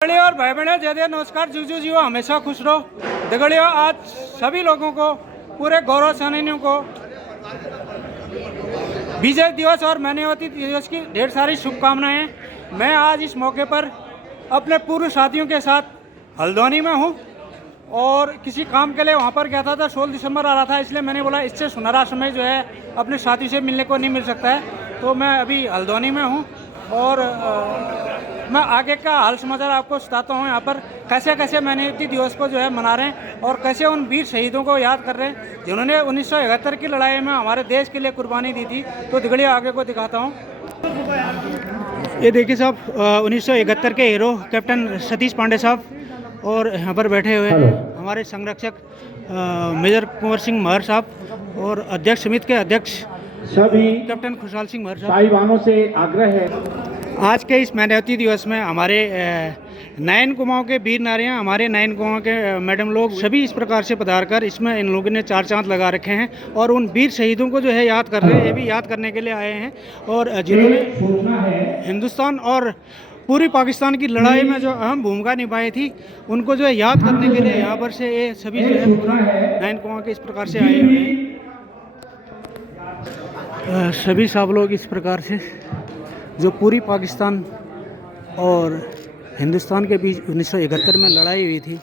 दगड़ियों और भाई बहनों, जय जय नमस्कार, जीजू जीओ हमेशा खुश रहो। दगड़ियों, आज सभी लोगों को, पूरे गौरव सैनिकों को विजय दिवस और मानवता दिवस की ढेर सारी शुभकामनाएं। मैं आज इस मौके पर अपने पूर्व साथियों के साथ हल्द्वानी में हूं और किसी काम के लिए वहां पर गया था। 16 दिसंबर आ रहा था, इसलिए मैंने बोला इससे सुनहरा समय जो है अपने साथी से मिलने को नहीं मिल सकता है। तो मैं अभी हल्द्वानी में हूं और मैं आगे का हाल समाचार आपको बताता हूँ। यहाँ पर कैसे कैसे मानवता दिवस को जो है मना रहे हैं और कैसे उन वीर शहीदों को याद कर रहे हैं जिन्होंने 1971 की लड़ाई में हमारे देश के लिए कुर्बानी दी थी। तो दिगड़िया आगे को दिखाता हूँ। ये देखिए साहब, 1971 के हीरो कैप्टन सतीश पांडे साहब और यहाँ पर बैठे हुए हैं हमारे संरक्षक मेजर कुंवर सिंह महर साहब और अध्यक्ष समिति के अध्यक्ष सभी कैप्टन खुशहाल सिंह महर साहब। भाईवानों से आग्रह है, आज के इस मानवता दिवस में हमारे नयन कुमाऊं के वीर नारियां, हमारे नयन कुमाऊं के मैडम लोग सभी इस प्रकार से पधार कर इसमें इन लोगों ने 4 चांद लगा रखे हैं और उन वीर शहीदों को जो है याद कर रहे हैं। ये भी याद करने के लिए आए हैं और जिन्होंने हिंदुस्तान और पूरी पाकिस्तान की लड़ाई में जो अहम भूमिका निभाई थी उनको जो है याद करने के लिए यहाँ पर से ये सभी जो है नयन कुमाऊं के इस प्रकार से आए हुए हैं। सभी सब लोग इस प्रकार से जो पूरी पाकिस्तान और हिंदुस्तान के बीच 1971 में लड़ाई हुई थी,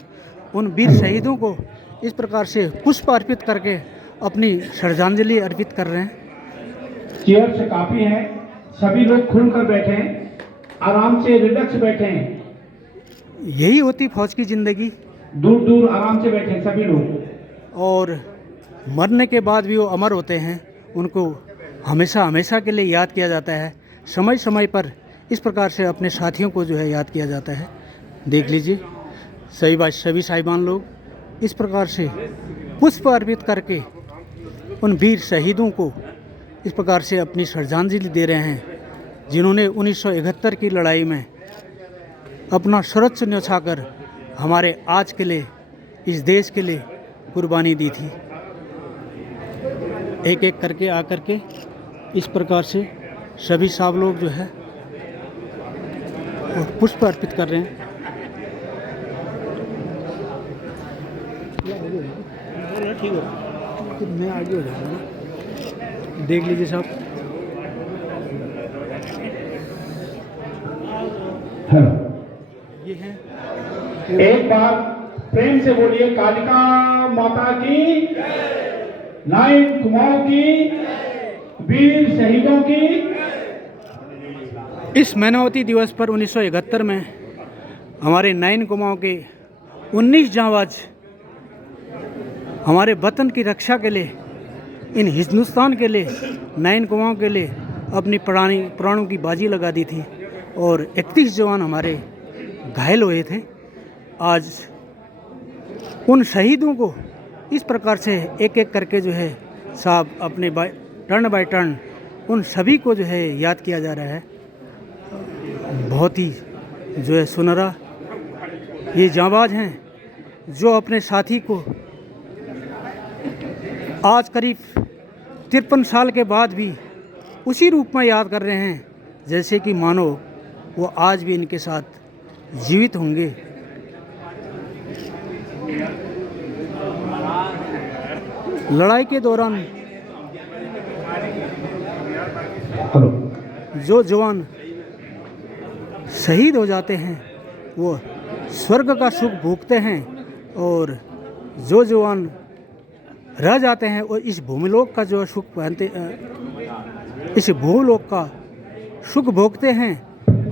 उन वीर शहीदों को इस प्रकार से पुष्प अर्पित करके अपनी श्रद्धांजलि अर्पित कर रहे हैं। चेयर से काफी है, सभी लोग खुलकर बैठे, आराम से रिलैक्स बैठे। यही होती फौज की ज़िंदगी, दूर दूर आराम से बैठे सभी लोग। और मरने के बाद भी वो अमर होते हैं, उनको हमेशा हमेशा के लिए याद किया जाता है। समय समय पर इस प्रकार से अपने साथियों को जो है याद किया जाता है। देख लीजिए सभी साहिबान लोग इस प्रकार से पुष्प अर्पित करके उन वीर शहीदों को इस प्रकार से अपनी श्रद्धांजलि दे रहे हैं जिन्होंने 1971 की लड़ाई में अपना सर्वोच्च न्यौछाकर हमारे आज के लिए, इस देश के लिए कुर्बानी दी थी। एक एक करके आकर के इस प्रकार से सभी साहब लोग जो है और पुष्प अर्पित कर रहे हैं। ठीक हो, मैं आगे हो जाऊँगा। देख लीजिए साहब, ये है। एक बार प्रेम से बोलिए, कालिका माता की, नयन कुमाऊं की, वीर शहीदों की। इस मानवता दिवस पर 1971 में हमारे नयन कुमाऊं के 19 जांबाज हमारे वतन की रक्षा के लिए, इन हिंदुस्तान के लिए, नयन कुमाऊं के लिए अपनी प्राणों की बाजी लगा दी थी और 31 जवान हमारे घायल हुए थे। आज उन शहीदों को इस प्रकार से एक एक करके जो है साहब अपने टर्न बाय टर्न उन सभी को जो है याद किया जा रहा है। बहुत ही जो है सुनहरा ये जांबाज हैं जो अपने साथी को आज करीब 53 साल के बाद भी उसी रूप में याद कर रहे हैं जैसे कि मानो वो आज भी इनके साथ जीवित होंगे। लड़ाई के दौरान जो जवान शहीद हो जाते हैं वो स्वर्ग का सुख भोगते हैं और जो जवान रह जाते हैं वो इस भूमिलोक का जो सुख पहनते, इस भूलोक का सुख भोगते हैं।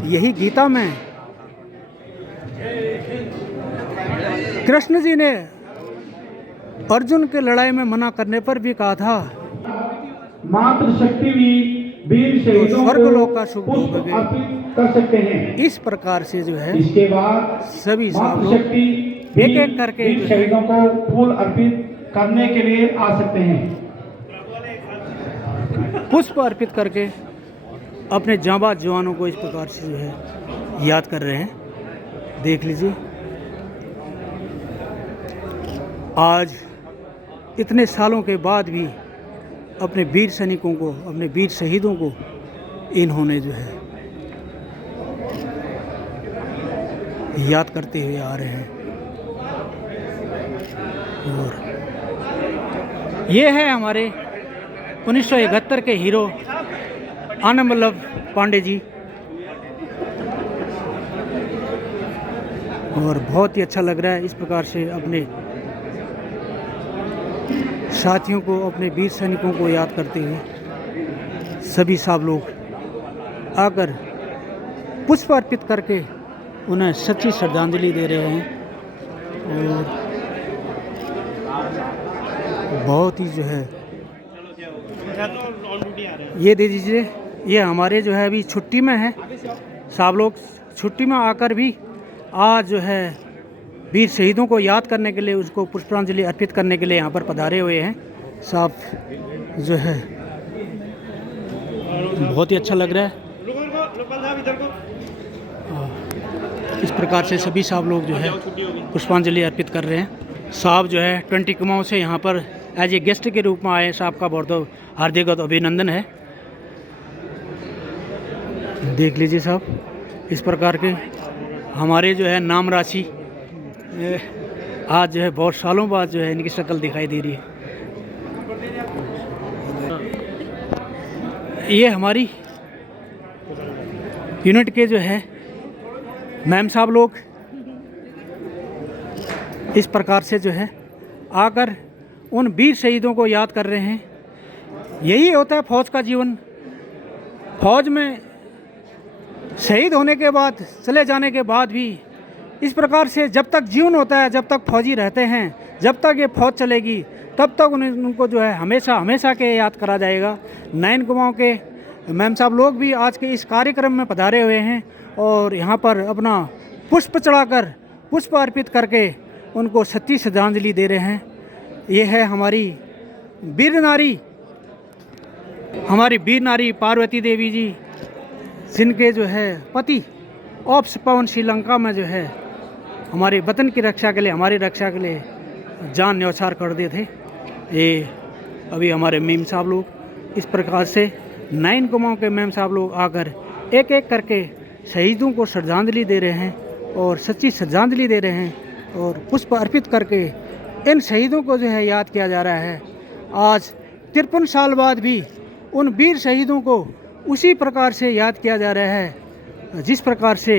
यही गीता में कृष्ण जी ने अर्जुन के लड़ाई में मना करने पर भी कहा था, मातृशक्ति भी वीर शहीदों स्वर्गलोक का सुख पुष्प भोगोगे। अर्पित कर सकते हैं। इस प्रकार से जो है इसके बाद सभी साहब लोग मातृशक्ति एक एक करके वीर शहीदों को फूल अर्पित करने के लिए आ सकते हैं। पुष्प अर्पित करके अपने जांबाज जवानों को इस प्रकार से जो है याद कर रहे हैं। देख लीजिए, आज इतने सालों के बाद भी अपने वीर सैनिकों को, अपने वीर शहीदों को इन्होंने जो है याद करते हुए आ रहे हैं। और ये है हमारे 1971 के हीरो आनंद वल्लभ पांडे जी। और बहुत ही अच्छा लग रहा है इस प्रकार से अपने साथियों को, अपने वीर सैनिकों को याद करते हुए सभी साहब लोग आकर पुष्प अर्पित करके उन्हें सच्ची श्रद्धांजलि दे रहे हैं। और बहुत ही जो है, ये दे दीजिए, ये हमारे जो है अभी छुट्टी में है, साहब लोग छुट्टी में आकर भी आज जो है वीर शहीदों को याद करने के लिए, उसको पुष्पांजलि अर्पित करने के लिए यहाँ पर पधारे हुए हैं। साहब जो है बहुत ही अच्छा लग रहा है। इस प्रकार से सभी साहब लोग जो है पुष्पांजलि अर्पित कर रहे हैं। साहब जो है 20 कुमाऊं से यहाँ पर एज ए गेस्ट के रूप में आए। साहब का बहुत हार्दिक अभिनंदन है। देख लीजिए साहब, इस प्रकार के हमारे जो है नाम राशि आज जो है बहुत सालों बाद जो है इनकी शक्ल दिखाई दे रही है। ये हमारी यूनिट के जो है मैम साहब लोग इस प्रकार से जो है आकर उन वीर शहीदों को याद कर रहे हैं। यही होता है फौज का जीवन। फौज में शहीद होने के बाद, चले जाने के बाद भी इस प्रकार से जब तक जीवन होता है, जब तक फौजी रहते हैं, जब तक ये फौज चलेगी, तब तक उनको जो है हमेशा हमेशा के याद करा जाएगा। 9 कुमाऊं के मैम साहब लोग भी आज के इस कार्यक्रम में पधारे हुए हैं और यहाँ पर अपना पुष्प चढ़ाकर, पुष्प अर्पित करके उनको सच्ची श्रद्धांजलि दे रहे हैं। ये है हमारी वीर नारी, हमारी वीर नारी पार्वती देवी जी, जिनके जो है पति ऑप्स पवन श्रीलंका में जो है हमारे वतन की रक्षा के लिए, हमारी रक्षा के लिए जान न्यौछावर कर दिए थे। ये अभी हमारे मेम साहब लोग इस प्रकार से 9 कुमाऊं के मेम साहब लोग आकर एक एक करके शहीदों को श्रद्धांजलि दे रहे हैं और सच्ची श्रद्धांजलि दे रहे हैं और पुष्प अर्पित करके इन शहीदों को जो है याद किया जा रहा है। आज 53 साल बाद भी उन वीर शहीदों को उसी प्रकार से याद किया जा रहा है जिस प्रकार से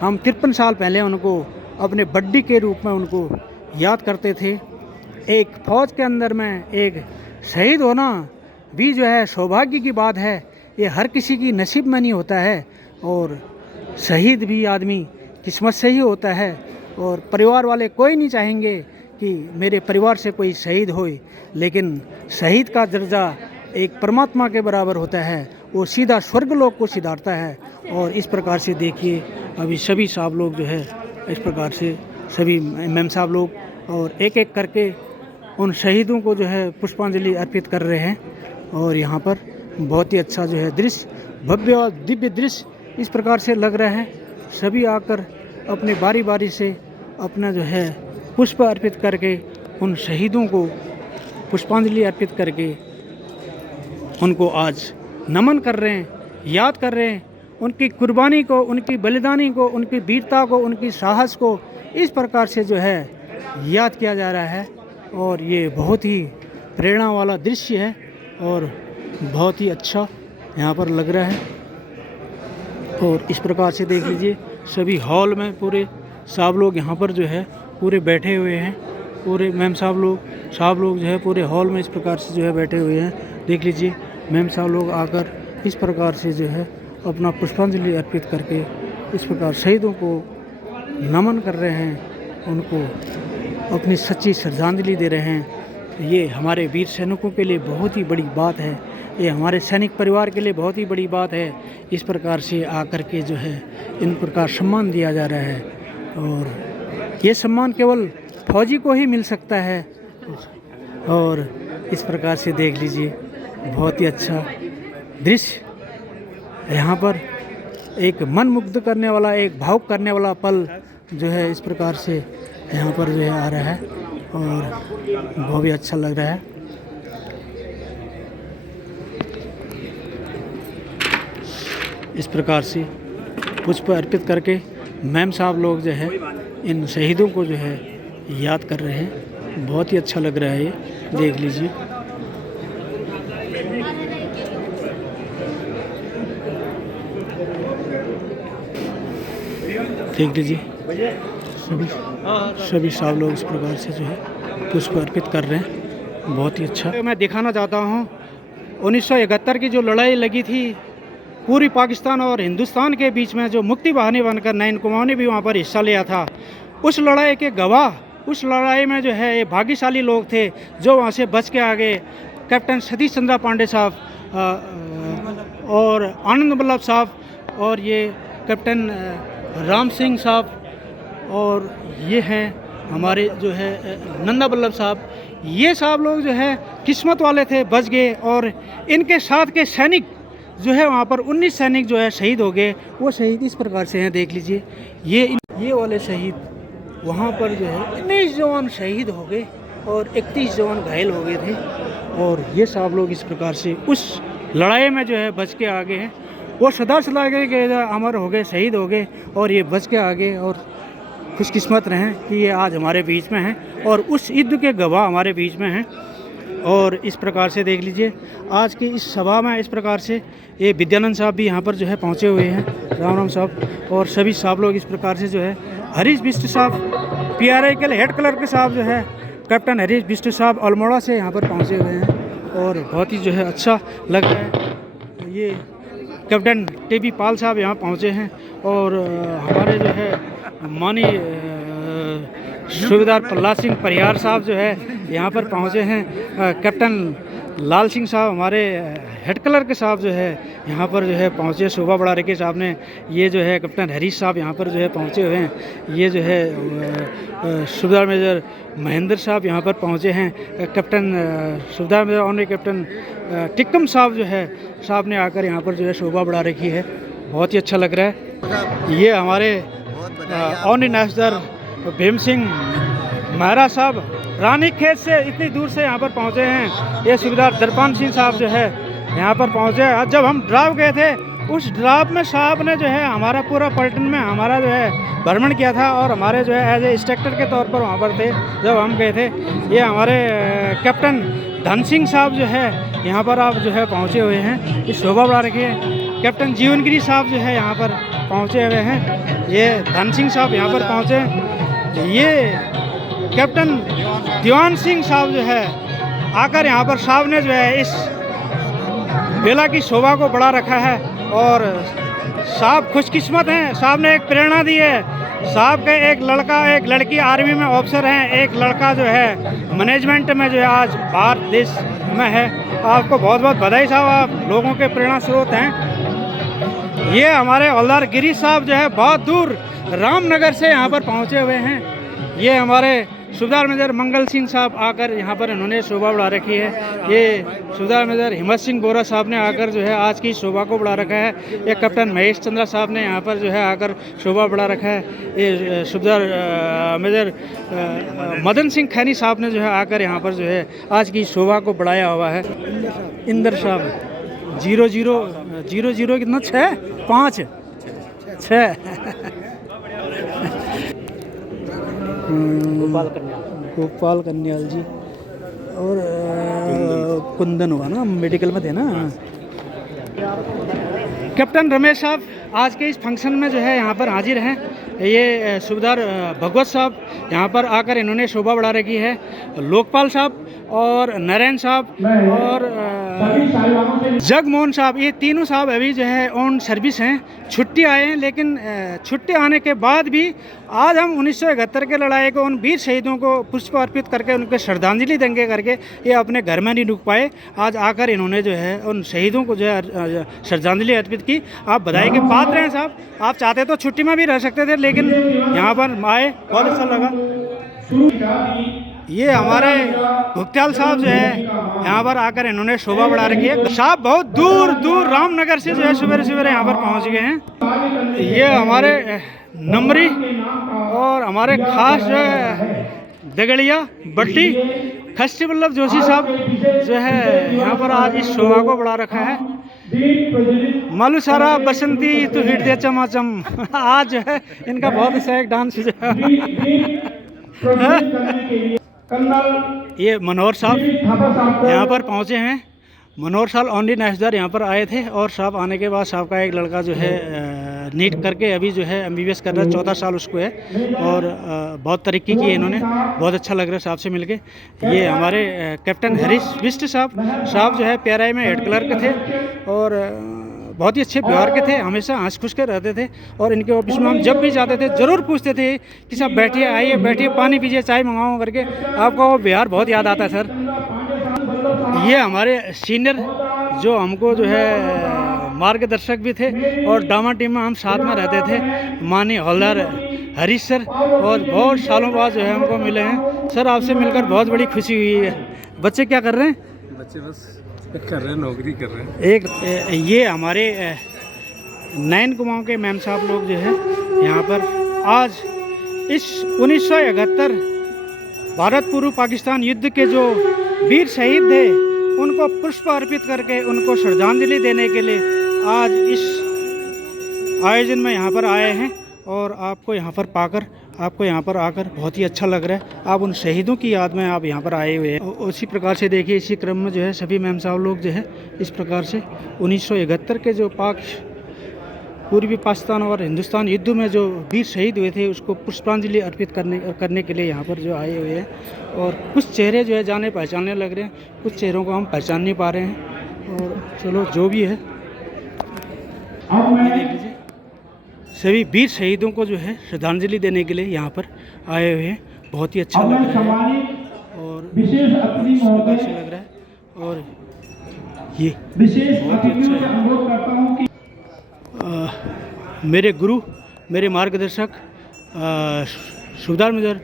हम 53 साल पहले उनको अपने बड्डी के रूप में उनको याद करते थे। एक फौज के अंदर में एक शहीद होना भी जो है सौभाग्य की बात है। ये हर किसी की नसीब में नहीं होता है और शहीद भी आदमी किस्मत से ही होता है। और परिवार वाले कोई नहीं चाहेंगे कि मेरे परिवार से कोई शहीद होए, लेकिन शहीद का दर्जा एक परमात्मा के बराबर होता है, वो सीधा स्वर्ग लोक को सिधारता है। और इस प्रकार से देखिए अभी सभी साहब लोग जो है इस प्रकार से सभी मैम साहब लोग और एक एक करके उन शहीदों को जो है पुष्पांजलि अर्पित कर रहे हैं। और यहाँ पर बहुत ही अच्छा जो है दृश्य, भव्य और दिव्य दृश्य इस प्रकार से लग रहा है। सभी आकर अपने बारी बारी से अपना जो है पुष्प अर्पित करके उन शहीदों को पुष्पांजलि अर्पित करके उनको आज नमन कर रहे हैं, याद कर रहे हैं। उनकी कुर्बानी को, उनकी बलिदानी को, उनकी वीरता को, उनकी साहस को इस प्रकार से जो है याद किया जा रहा है। और ये बहुत ही प्रेरणा वाला दृश्य है और बहुत ही अच्छा यहाँ पर लग रहा है। और इस प्रकार से देख लीजिए सभी हॉल में पूरे साहब लोग यहाँ पर जो है पूरे बैठे हुए हैं। पूरे मैम साहब लोग जो है पूरे हॉल में इस प्रकार से जो है बैठे हुए हैं। देख लीजिए मैम साहब लोग आकर इस प्रकार से जो है अपना पुष्पांजलि अर्पित करके इस प्रकार शहीदों को नमन कर रहे हैं, उनको अपनी सच्ची श्रद्धांजलि दे रहे हैं। ये हमारे वीर सैनिकों के लिए बहुत ही बड़ी बात है, ये हमारे सैनिक परिवार के लिए बहुत ही बड़ी बात है। इस प्रकार से आकर के जो है इन प्रकार सम्मान दिया जा रहा है और ये सम्मान केवल फौजी को ही मिल सकता है। और इस प्रकार से देख लीजिए बहुत ही अच्छा दृश्य, यहाँ पर एक मन मुग्ध करने वाला, एक भावुक करने वाला पल जो है इस प्रकार से यहाँ पर जो है आ रहा है और बहुत ही अच्छा लग रहा है। इस प्रकार से पुष्प अर्पित करके मैम साहब लोग जो है इन शहीदों को जो है याद कर रहे हैं। बहुत ही अच्छा लग रहा है, ये देख लीजिए। देख लीजिए सभी साहब लोग इस प्रकार से जो है पुष्प अर्पित कर रहे हैं। बहुत ही अच्छा। मैं दिखाना चाहता हूँ 1971 की जो लड़ाई लगी थी पूरी पाकिस्तान और हिंदुस्तान के बीच में, जो मुक्ति वाहिनी बनकर नैन कुमाऊं ने भी वहाँ पर हिस्सा लिया था, उस लड़ाई के गवाह, उस लड़ाई में जो है ये भाग्यशाली लोग थे जो वहाँ से बच के आ गए। कैप्टन सतीश चंद्र पांडे साहब और आनंद वल्लभ साहब और ये कैप्टन राम सिंह साहब और ये हैं हमारे जो है नंदा वल्लभ साहब। ये साहब लोग जो है किस्मत वाले थे, बच गए। और इनके साथ के सैनिक जो है वहाँ पर 19 सैनिक जो है शहीद हो गए। वो शहीद इस प्रकार से हैं, देख लीजिए। ये वाले शहीद वहाँ पर जो है 19 जवान शहीद हो गए और 31 जवान घायल हो गए थे। और ये साहब लोग इस प्रकार से उस लड़ाई में जो है बच के आ गए हैं। वो सदा सदा के अमर हो गए, शहीद हो गए और ये बच के आ गए और खुशकिस्मत रहें कि ये आज हमारे बीच में हैं और उस युद्ध के गवाह हमारे बीच में हैं। और इस प्रकार से देख लीजिए आज की इस सभा में इस प्रकार से ये विद्यानंद साहब भी यहाँ पर जो है पहुँचे हुए हैं, राम राम साहब। और सभी साहब लोग इस प्रकार से जो है हरीश बिष्ट साहब PRI के हेड क्लर्क साहब जो है कैप्टन हरीश बिष्ट साहब अल्मोड़ा से यहाँ पर पहुँचे हुए हैं और बहुत ही जो है अच्छा लग रहा है। ये कैप्टन TB पाल साहब यहाँ पहुँचे हैं और हमारे जो है माननीय सूबेदार प्रहलाद सिंह परिहार साहब जो है यहाँ पर पहुँचे हैं। कैप्टन लाल सिंह साहब हमारे हेड क्लर्क साहब जो है यहाँ पर जो है पहुँचे। शोभा बड़ा रेखे साहब ने, ये जो है कैप्टन हरीश साहब यहाँ पर जो है पहुँचे हुए हैं। ये जो है सूबेदार मेजर महेंद्र साहब यहाँ पर पहुँचे हैं। कैप्टन सूबेदार मेजर ऑनरी कैप्टन टिक्कम साहब जो है साहब ने आकर यहाँ पर जो है शोभा बढ़ा रखी है। बहुत ही अच्छा लग रहा है। ये हमारे ऑनरी नेशनल भीम सिंह महरा साहब रानी खेत से इतनी दूर से यहाँ पर पहुँचे हैं। ये सूबेदार दरपान सिंह साहब जो है यहाँ पर पहुँचे। जब हम ड्राव गए थे उस ड्राव में साहब ने जो है हमारा पूरा पलटन में हमारा जो है भ्रमण किया था और हमारे जो है एज ए इंस्ट्रक्टर के तौर पर वहाँ पर थे जब हम गए थे। ये हमारे कैप्टन धन सिंह साहब जो है यहाँ पर आप जो है पहुँचे हुए हैं। इस शोभा बढ़ा रखी है। कैप्टन जीवनगिरी साहब जो है यहाँ पर पहुँचे हुए हैं। ये धन सिंह साहब यहाँ पर पहुँचे। ये कैप्टन दीवान सिंह साहब जो है आकर यहाँ पर साहब ने जो है इस बेला की शोभा को बढ़ा रखा है और साहब खुशकिस्मत हैं। साहब ने एक प्रेरणा दी है। साहब के एक लड़का एक लड़की आर्मी में ऑफिसर हैं, एक लड़का जो है मैनेजमेंट में जो है आज बाहर देश में है। आपको बहुत बहुत बधाई साहब, आप लोगों के प्रेरणा स्रोत हैं। ये हमारे हवलदार गिरीश साहब जो है बहुत दूर रामनगर से यहाँ पर पहुँचे हुए हैं। ये हमारे सूबेदार मेजर मंगल सिंह साहब आकर यहाँ पर इन्होंने शोभा बढ़ा रखी है। ये सूबेदार मेजर हिम्मत सिंह बोरा साहब ने आकर जो है आज की शोभा को बढ़ा रखा है। ये कैप्टन महेश चंद्रा साहब ने यहाँ पर जो है आकर शोभा बढ़ा रखा है। ये सूबेदार मेजर मदन सिंह खैनी साहब ने जो है आकर यहाँ पर जो है आज की शोभा को बढ़ाया हुआ है। इंदर साहब 0000 कितना 6 5 6 गोपाल कन्याल जी और कुंदन हुआ ना, मेडिकल में थे ना। कैप्टन रमेश साहब आज के इस फंक्शन में जो है यहाँ पर हाजिर हैं। ये सूबेदार भगवत साहब यहाँ पर आकर इन्होंने शोभा बढ़ा रखी है। लोकपाल साहब और नरेंद्र साहब और जगमोहन साहब, ये तीनों साहब अभी जो है ऑन सर्विस हैं, छुट्टी आए हैं। लेकिन छुट्टी आने के बाद भी आज हम 1971 के लड़ाई को उन वीर शहीदों को पुष्प अर्पित करके उनके श्रद्धांजलि देंगे करके ये अपने घर में नहीं रुक पाए। आज आकर इन्होंने जो है उन शहीदों को जो है श्रद्धांजलि अर्पित की। आप बधाई के पात्र हैं साहब। आप चाहते तो छुट्टी में भी रह सकते थे लेकिन यहाँ पर आए, बहुत अच्छा लगा। ये हमारे भुगत्याल साहब जो है यहाँ पर आकर इन्होंने शोभा बढ़ा रखी है। साहब बहुत दूर दूर रामनगर से जो है सवेरे सवेरे यहाँ पर पहुँच गए हैं। ये हमारे नंबरी और हमारे खास जो है दगड़िया बट्टी खस्ती वल्लभ जोशी साहब जो है यहाँ पर आज इस शोभा को बढ़ा रखा है। दीप प्रज्वलित मालू सारा बसंती तो हिट दे चमाचम। आज जो है इनका बहुत अच्छा एक डांस है। दीप प्रज्वलित करने के लिए कर्नल ये मनोहर साहब दीप थापा साहब को यहाँ पर पहुँचे हैं। मनोहर साल ओनली नेशनल यहाँ पर आए थे और साहब आने के बाद साहब का एक लड़का जो है नीट करके अभी जो है MBBS कर रहा है, 14 साल उसको है और बहुत तरक्की की है इन्होंने। बहुत अच्छा लग रहा है साहब से मिलके। ये हमारे कैप्टन हरीश बिष्ट साहब जो है PRI में हेड क्लर्क थे और बहुत ही अच्छे व्यवहार के थे, हमेशा हंस खुश के रहते थे। और इनके ऑफिस में हम जब भी जाते थे ज़रूर पूछते थे कि साहब बैठिए, आइए बैठिए, पानी पीजिए, चाय मंगाऊँ करके। आपका वो व्यवहार बहुत याद आता है सर। ये हमारे सीनियर जो हमको जो है मार्गदर्शक भी थे और डामा टीम में हम साथ में रहते थे, माननीय हवलदार हरीश सर, और बहुत सालों बाद जो है हमको मिले हैं। सर आपसे मिलकर बहुत बड़ी खुशी हुई है। बच्चे क्या कर रहे हैं? बच्चे बस कर रहे हैं, नौकरी कर रहे हैं। एक ये हमारे नयन कुमाऊं के मैम साहब लोग जो है यहाँ पर आज इस 1971 भारत पूर्व पाकिस्तान युद्ध के जो वीर शहीद थे उनको पुष्प अर्पित करके उनको श्रद्धांजलि देने के लिए आज इस आयोजन में यहाँ पर आए हैं। और आपको यहाँ पर पाकर, आपको यहाँ पर आकर बहुत ही अच्छा लग रहा है। आप उन शहीदों की याद में आप यहाँ पर आए हुए हैं। उसी प्रकार से देखिए इसी क्रम में जो है सभी मैम साहब लोग जो है इस प्रकार से 1971 के जो पूर्वी पाकिस्तान और हिंदुस्तान युद्ध में जो वीर शहीद हुए थे उसको पुष्पांजलि अर्पित करने के लिए यहाँ पर जो आए हुए हैं। और कुछ चेहरे जो है जाने पहचानने लग रहे हैं, कुछ चेहरों को हम पहचान नहीं पा रहे हैं। और चलो जो भी है, अब ये मैं देख लीजिए सभी वीर शहीदों को जो है श्रद्धांजलि देने के लिए यहाँ पर आए हुए हैं। बहुत ही अच्छा अब लग मैं रहा है सम्मानित और विशेष अतिथि इस प्रकार से महोदय लग रहा है। और ये विशेष बहुत ही अतिथियों अच्छा से है। अनुरोध करता हूँ कि मेरे गुरु, मेरे मार्गदर्शक सूबेदार मेजर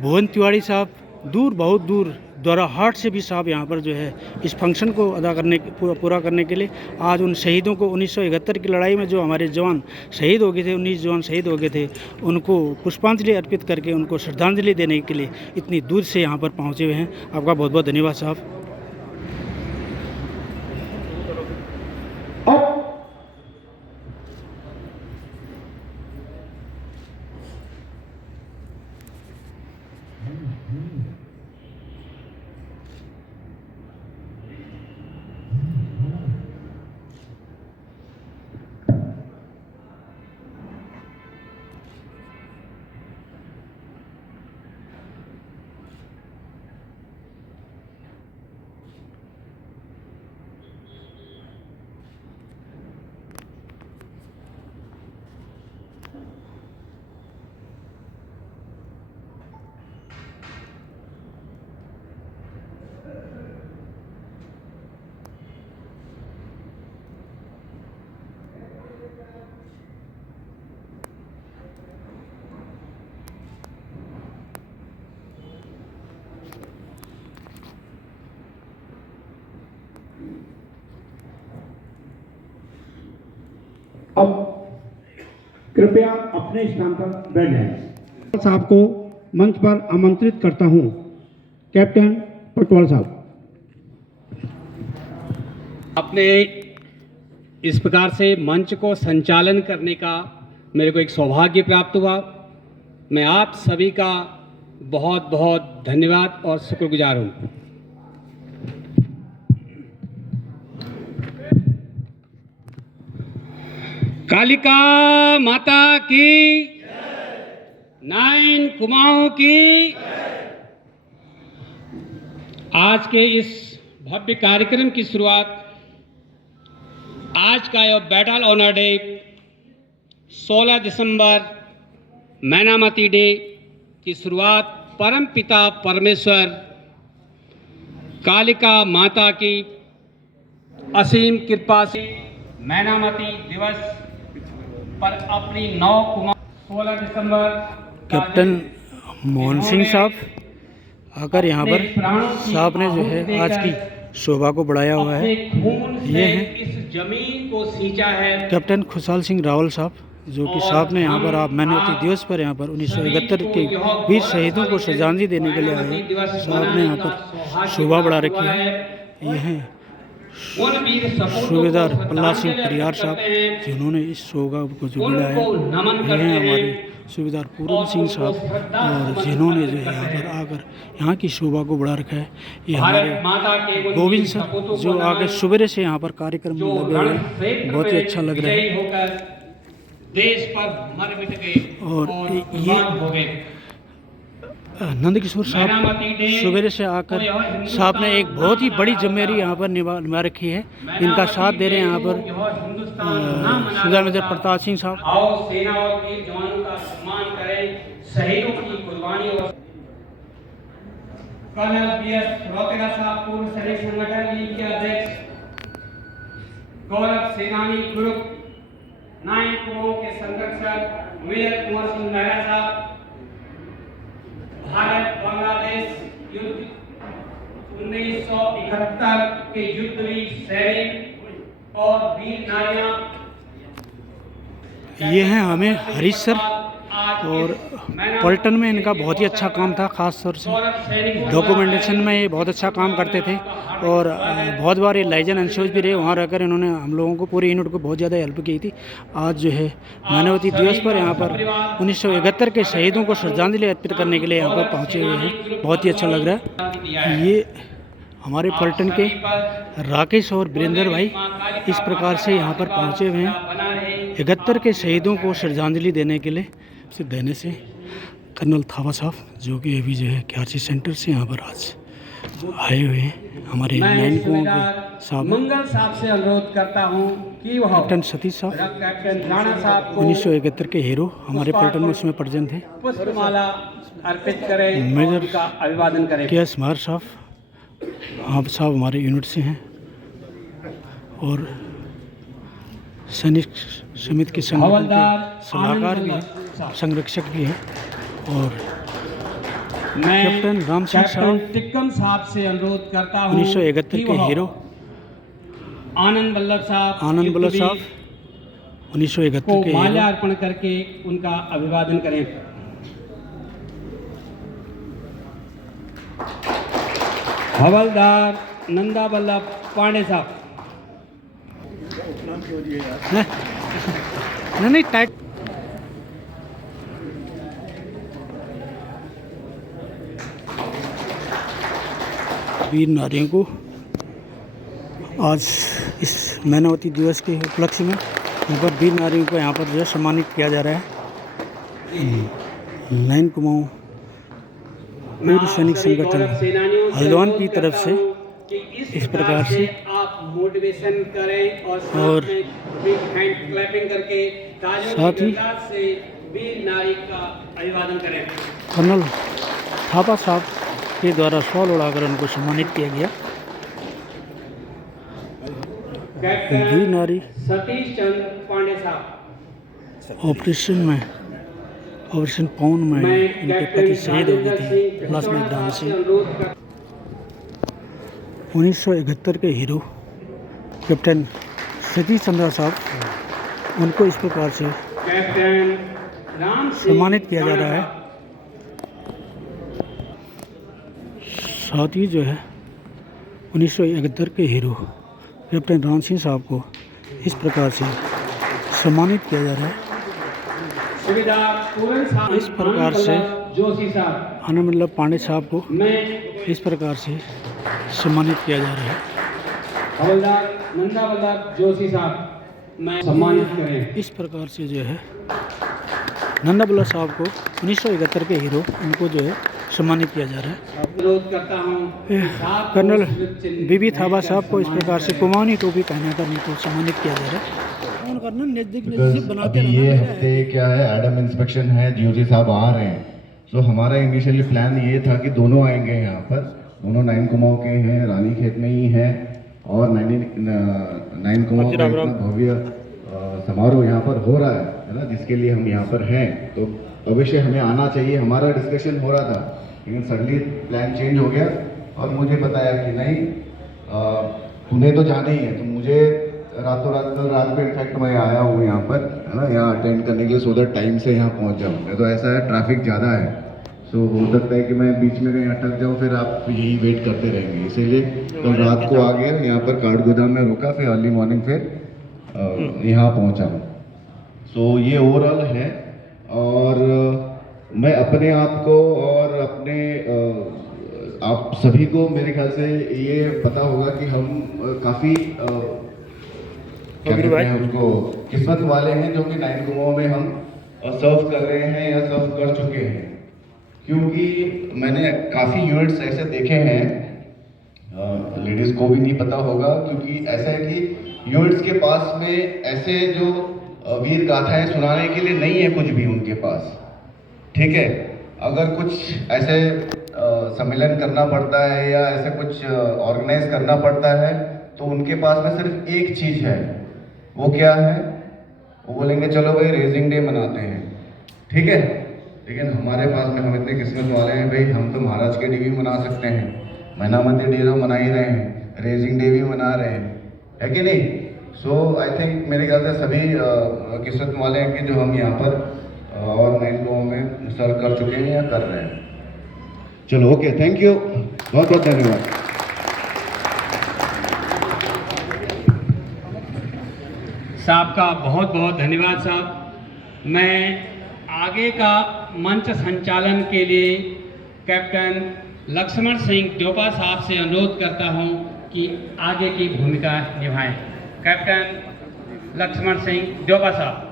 भुवन तिवारी साहब बहुत दूर दोराहाट से भी साहब यहाँ पर जो है इस फंक्शन को पूरा करने के लिए आज उन शहीदों को 1971 की लड़ाई में जो हमारे जवान शहीद हो गए थे, 19 जवान शहीद हो गए थे, उनको पुष्पांजलि अर्पित करके उनको श्रद्धांजलि देने के लिए इतनी दूर से यहाँ पर पहुँचे हुए हैं। आपका बहुत बहुत धन्यवाद साहब। अब अब कृपया अपने स्थान पर बैठ जाएं। साहब को मंच पर आमंत्रित करता हूं। कैप्टन पटवाल साहब। अपने इस प्रकार से मंच को संचालन करने का मेरे को एक सौभाग्य प्राप्त हुआ। मैं आप सभी का बहुत बहुत धन्यवाद और शुक्रगुजार हूँ। कालिका माता की, नाइन कुमाऊं की। आज के इस भव्य कार्यक्रम की शुरुआत, आज का यह बैटल ऑनर डे 16 दिसंबर मैनामती डे की शुरुआत परम पिता परमेश्वर कालिका माता की असीम कृपा से मैनामती दिवस पर अपनी 9 कुमार 16 दिसंबर कैप्टन मोहन सिंह साहब आकर यहाँ पर साहब ने जो है आज की शोभा को बढ़ाया हुआ है। ये हैं इस जमीन को सींचा है। कैप्टन खुशहाल सिंह रावल साहब, जो कि साहब ने यहाँ पर आप मैनामती दिवस पर यहाँ पर 1971 के वीर शहीदों को श्रद्धांजलि देने के लिए आए। साहब ने यहाँ पर शोभा बढ़ा रखी है। ये हैं उन वीर सपूतों सूबेदार को पल्ला सिंह श्रद्धांजलि परियार अर्पित साहब करते हैं, जिन्होंने इस शोभा को जो बुलाया उनको नमन ये करते हैं हैं हमारे सूबेदार पूरन सिंह साहब और जिन्होंने जो है यहाँ पर आकर यहाँ की शोभा को बढ़ा रखा है। ये हमारे भारत माता के उन गोविंद वीर सर सपूतों जो को आगे नमन, सुबह से यहाँ पर कार्यक्रम में जो लगे हुए रण हैं, क्षेत्र बहुत ही में अच्छा लग रहा है। विजयी होकर देश पर मर मिट गए और और ये कुर्बान हो गए। नंद किशोर साहब सवेरे से आकर साहब ने एक बहुत ही बड़ी जिम्मेदारी यहाँ पर निभा रखी है। इनका साथ दे रहे हैं यहाँ पर सूबेदार मेजर प्रताप सिंह साहब। आओ सेना और वीर जवानों का सम्मान करें, शहीदों की कुर्बानी और कर्नल बी.एस. रौतेला साहब पूर्व सैनिक संगठन लीग के अध्यक्ष, गौरव सेनानी ग्रुप 9 कुओं के संरक्षक मेजर कुंवर सिंह मेहरा साहब, भारत बांग्लादेश युद्ध 1971 के युद्धवीर सैनिक और वीर नारियां, ये हैं हमें हरीश सर और पलटन में इनका बहुत ही अच्छा काम था, ख़ास तौर से डॉक्यूमेंटेशन में ये बहुत अच्छा काम करते थे और बहुत बार ये लाइजन अंशोज भी रहे। वहाँ रहकर इन्होंने हम लोगों को पूरी यूनिट को बहुत ज़्यादा हेल्प की थी। आज जो है मानवता दिवस पर यहाँ पर 1971 के शहीदों को श्रद्धांजलि अर्पित करने के लिए यहाँ पर पहुँचे हुए हैं। बहुत ही अच्छा लग रहा है। ये हमारे पलटन के राकेश और वीरेंद्र भाई इस प्रकार से यहाँ पर पहुँचे हुए हैं 71 के शहीदों को श्रद्धांजलि देने के लिए से कर्नल थापा साहब जो कि अभी जो है क्याची सेंटर से यहाँ पर आज आए हुए हैं। हमारे नैन कुओं के साहब मंगल साहब से अनुरोध करता हूं कि वह कैप्टन सतीश साहब कैप्टन राणा साहब को 1971 के हीरो हमारे पलटन में उसमें प्रेजेंट थे। पुष्पमाला अर्पित करें, मेजर उनका अभिवादन करें। के.एस. मार साहब आप साहब हमारे यूनिट से हैं और सैनिक समिति के संगठन के सलाहकार भी हैं, संरक्षक भी हैं। और मैं कैप्टन राम सिंह साहब टिक्कम साहब से अनुरोध करता हूं 1971 कि के वह हीरो आनंद वल्लभ साहब साहब 1971 को के हीरो माल्यार्पण करके उनका अभिवादन करें। हवलदार नंदा वल्लभ पांडे साहब। नहीं टाइट वीर नारियों को आज इस मानवता दिवस के उपलक्ष्य में यहाँ पर वीर नारियों को यहाँ पर जो है सम्मानित किया जा रहा है। 9 कुमाऊं पूर्व सैनिक संगठन हल्द्वानी की तरफ से इस प्रकार से आप मोटिवेशन करें और क्लैपिंग करके साथ ही से वीर नारी का अभिवादन करें। कर्नल थापा साहब के द्वारा शॉल उड़ाकर उनको सम्मानित किया गया। वीर नारी सतीश चंद्र पांडे साहब ऑपरेशन पवन में इनके पति शहीद हो गए थे प्लाज्मा दान से। 1971 के हीरो कैप्टन सतीश चंद्र साहब उनको इस प्रकार से कैप्टन राम सम्मानित किया जा रहा है। साथ ही जो है 1971 के हीरो कैप्टन राम सिंह साहब को इस प्रकार से सम्मानित किया जा रहा है। इस प्रकार से जोशी साहब आनंद वल्लभ पांडे साहब को मैं इस प्रकार से सम्मानित किया जा रहा है। हवलदार नंदा वल्लभ जोशी साहब मैं सम्मानित करें। इस प्रकार से जो है नंदा वल्लभ साहब को 1971 के हीरो उनको जो है सम्मानित किया जा रहा है। अनुरोध करता हूं कर्नल बीबी थापा साहब को इस प्रकार से कुमाऊनी टोपी पहनाकर उनको सम्मानित किया जा रहा है। अभी ये हफ्ते क्या है एडम इंस्पेक्शन है, जीओसी साहब आ रहे हैं। तो हमारा इनिशियली प्लान ये था कि दोनों आएंगे यहाँ पर, दोनों 9 कुमाऊं के हैं, रानी खेत में ही हैं और 9 कुमाऊं का इतना भव्य समारोह यहाँ पर हो रहा है ना, जिसके लिए हम यहाँ पर हैं। तो अवश्य हमें आना चाहिए। हमारा डिस्कशन हो रहा था लेकिन सडनली प्लान चेंज हो गया और मुझे बताया कि नहीं उन्हें तो जाना ही है। तो मुझे रातों रात कल रात को इनफैक्ट मैं आया हूँ यहाँ पर है ना, यहाँ अटेंड करने के लिए, सो दैट टाइम से यहाँ पहुँच जाऊँ। तो ऐसा है ट्रैफिक ज़्यादा है, सो हो सकता है कि मैं बीच में कहीं अटक जाऊँ, फिर आप यही वेट करते रहेंगे, इसीलिए कल रात को आ गया यहाँ पर काठ गोदाम में रुका, फिर अर्ली मॉर्निंग फिर यहाँ पहुँचा हूँ। सो ये ओवरऑल है। और मैं अपने आप को और अपने आप सभी को मेरे ख्याल से ये पता होगा कि हम काफ़ी क्या कहते हैं उसको, किस्मत वाले हैं जो कि 9 कुमाऊं में हम सर्व कर रहे हैं या सर्व कर चुके हैं। क्योंकि मैंने काफ़ी यूनिट्स ऐसे देखे हैं, लेडीज़ को भी नहीं पता होगा, क्योंकि ऐसा है कि यूनिट्स के पास में ऐसे जो वीर गाथाएं सुनाने के लिए नहीं है कुछ भी उनके पास, ठीक है। अगर कुछ ऐसे सम्मेलन करना पड़ता है या ऐसे कुछ ऑर्गेनाइज करना पड़ता है तो उनके पास में सिर्फ एक चीज़ है, वो क्या है, वो बोलेंगे चलो भाई रेजिंग डे मनाते हैं, ठीक है। लेकिन हमारे पास में हम इतने किस्मत वाले हैं भाई, हम तो महाराज के डे भी मना सकते हैं, महीनामती डे तो मना ही रहे हैं, रेजिंग डे भी मना रहे हैं, है कि नहीं। सो आई थिंक मेरे ख्याल से सभी किस्मत वाले हैं कि जो हम यहाँ पर और 9 कुमाऊं में सर्व कर चुके हैं या कर रहे हैं। चलो ओके, थैंक यू, बहुत बहुत धन्यवाद। साहब का बहुत बहुत धन्यवाद साहब। मैं आगे का मंच संचालन के लिए कैप्टन लक्ष्मण सिंह ड्योपा साहब से अनुरोध करता हूं कि आगे की भूमिका निभाएं। कैप्टन लक्ष्मण सिंह ड्योपा साहब।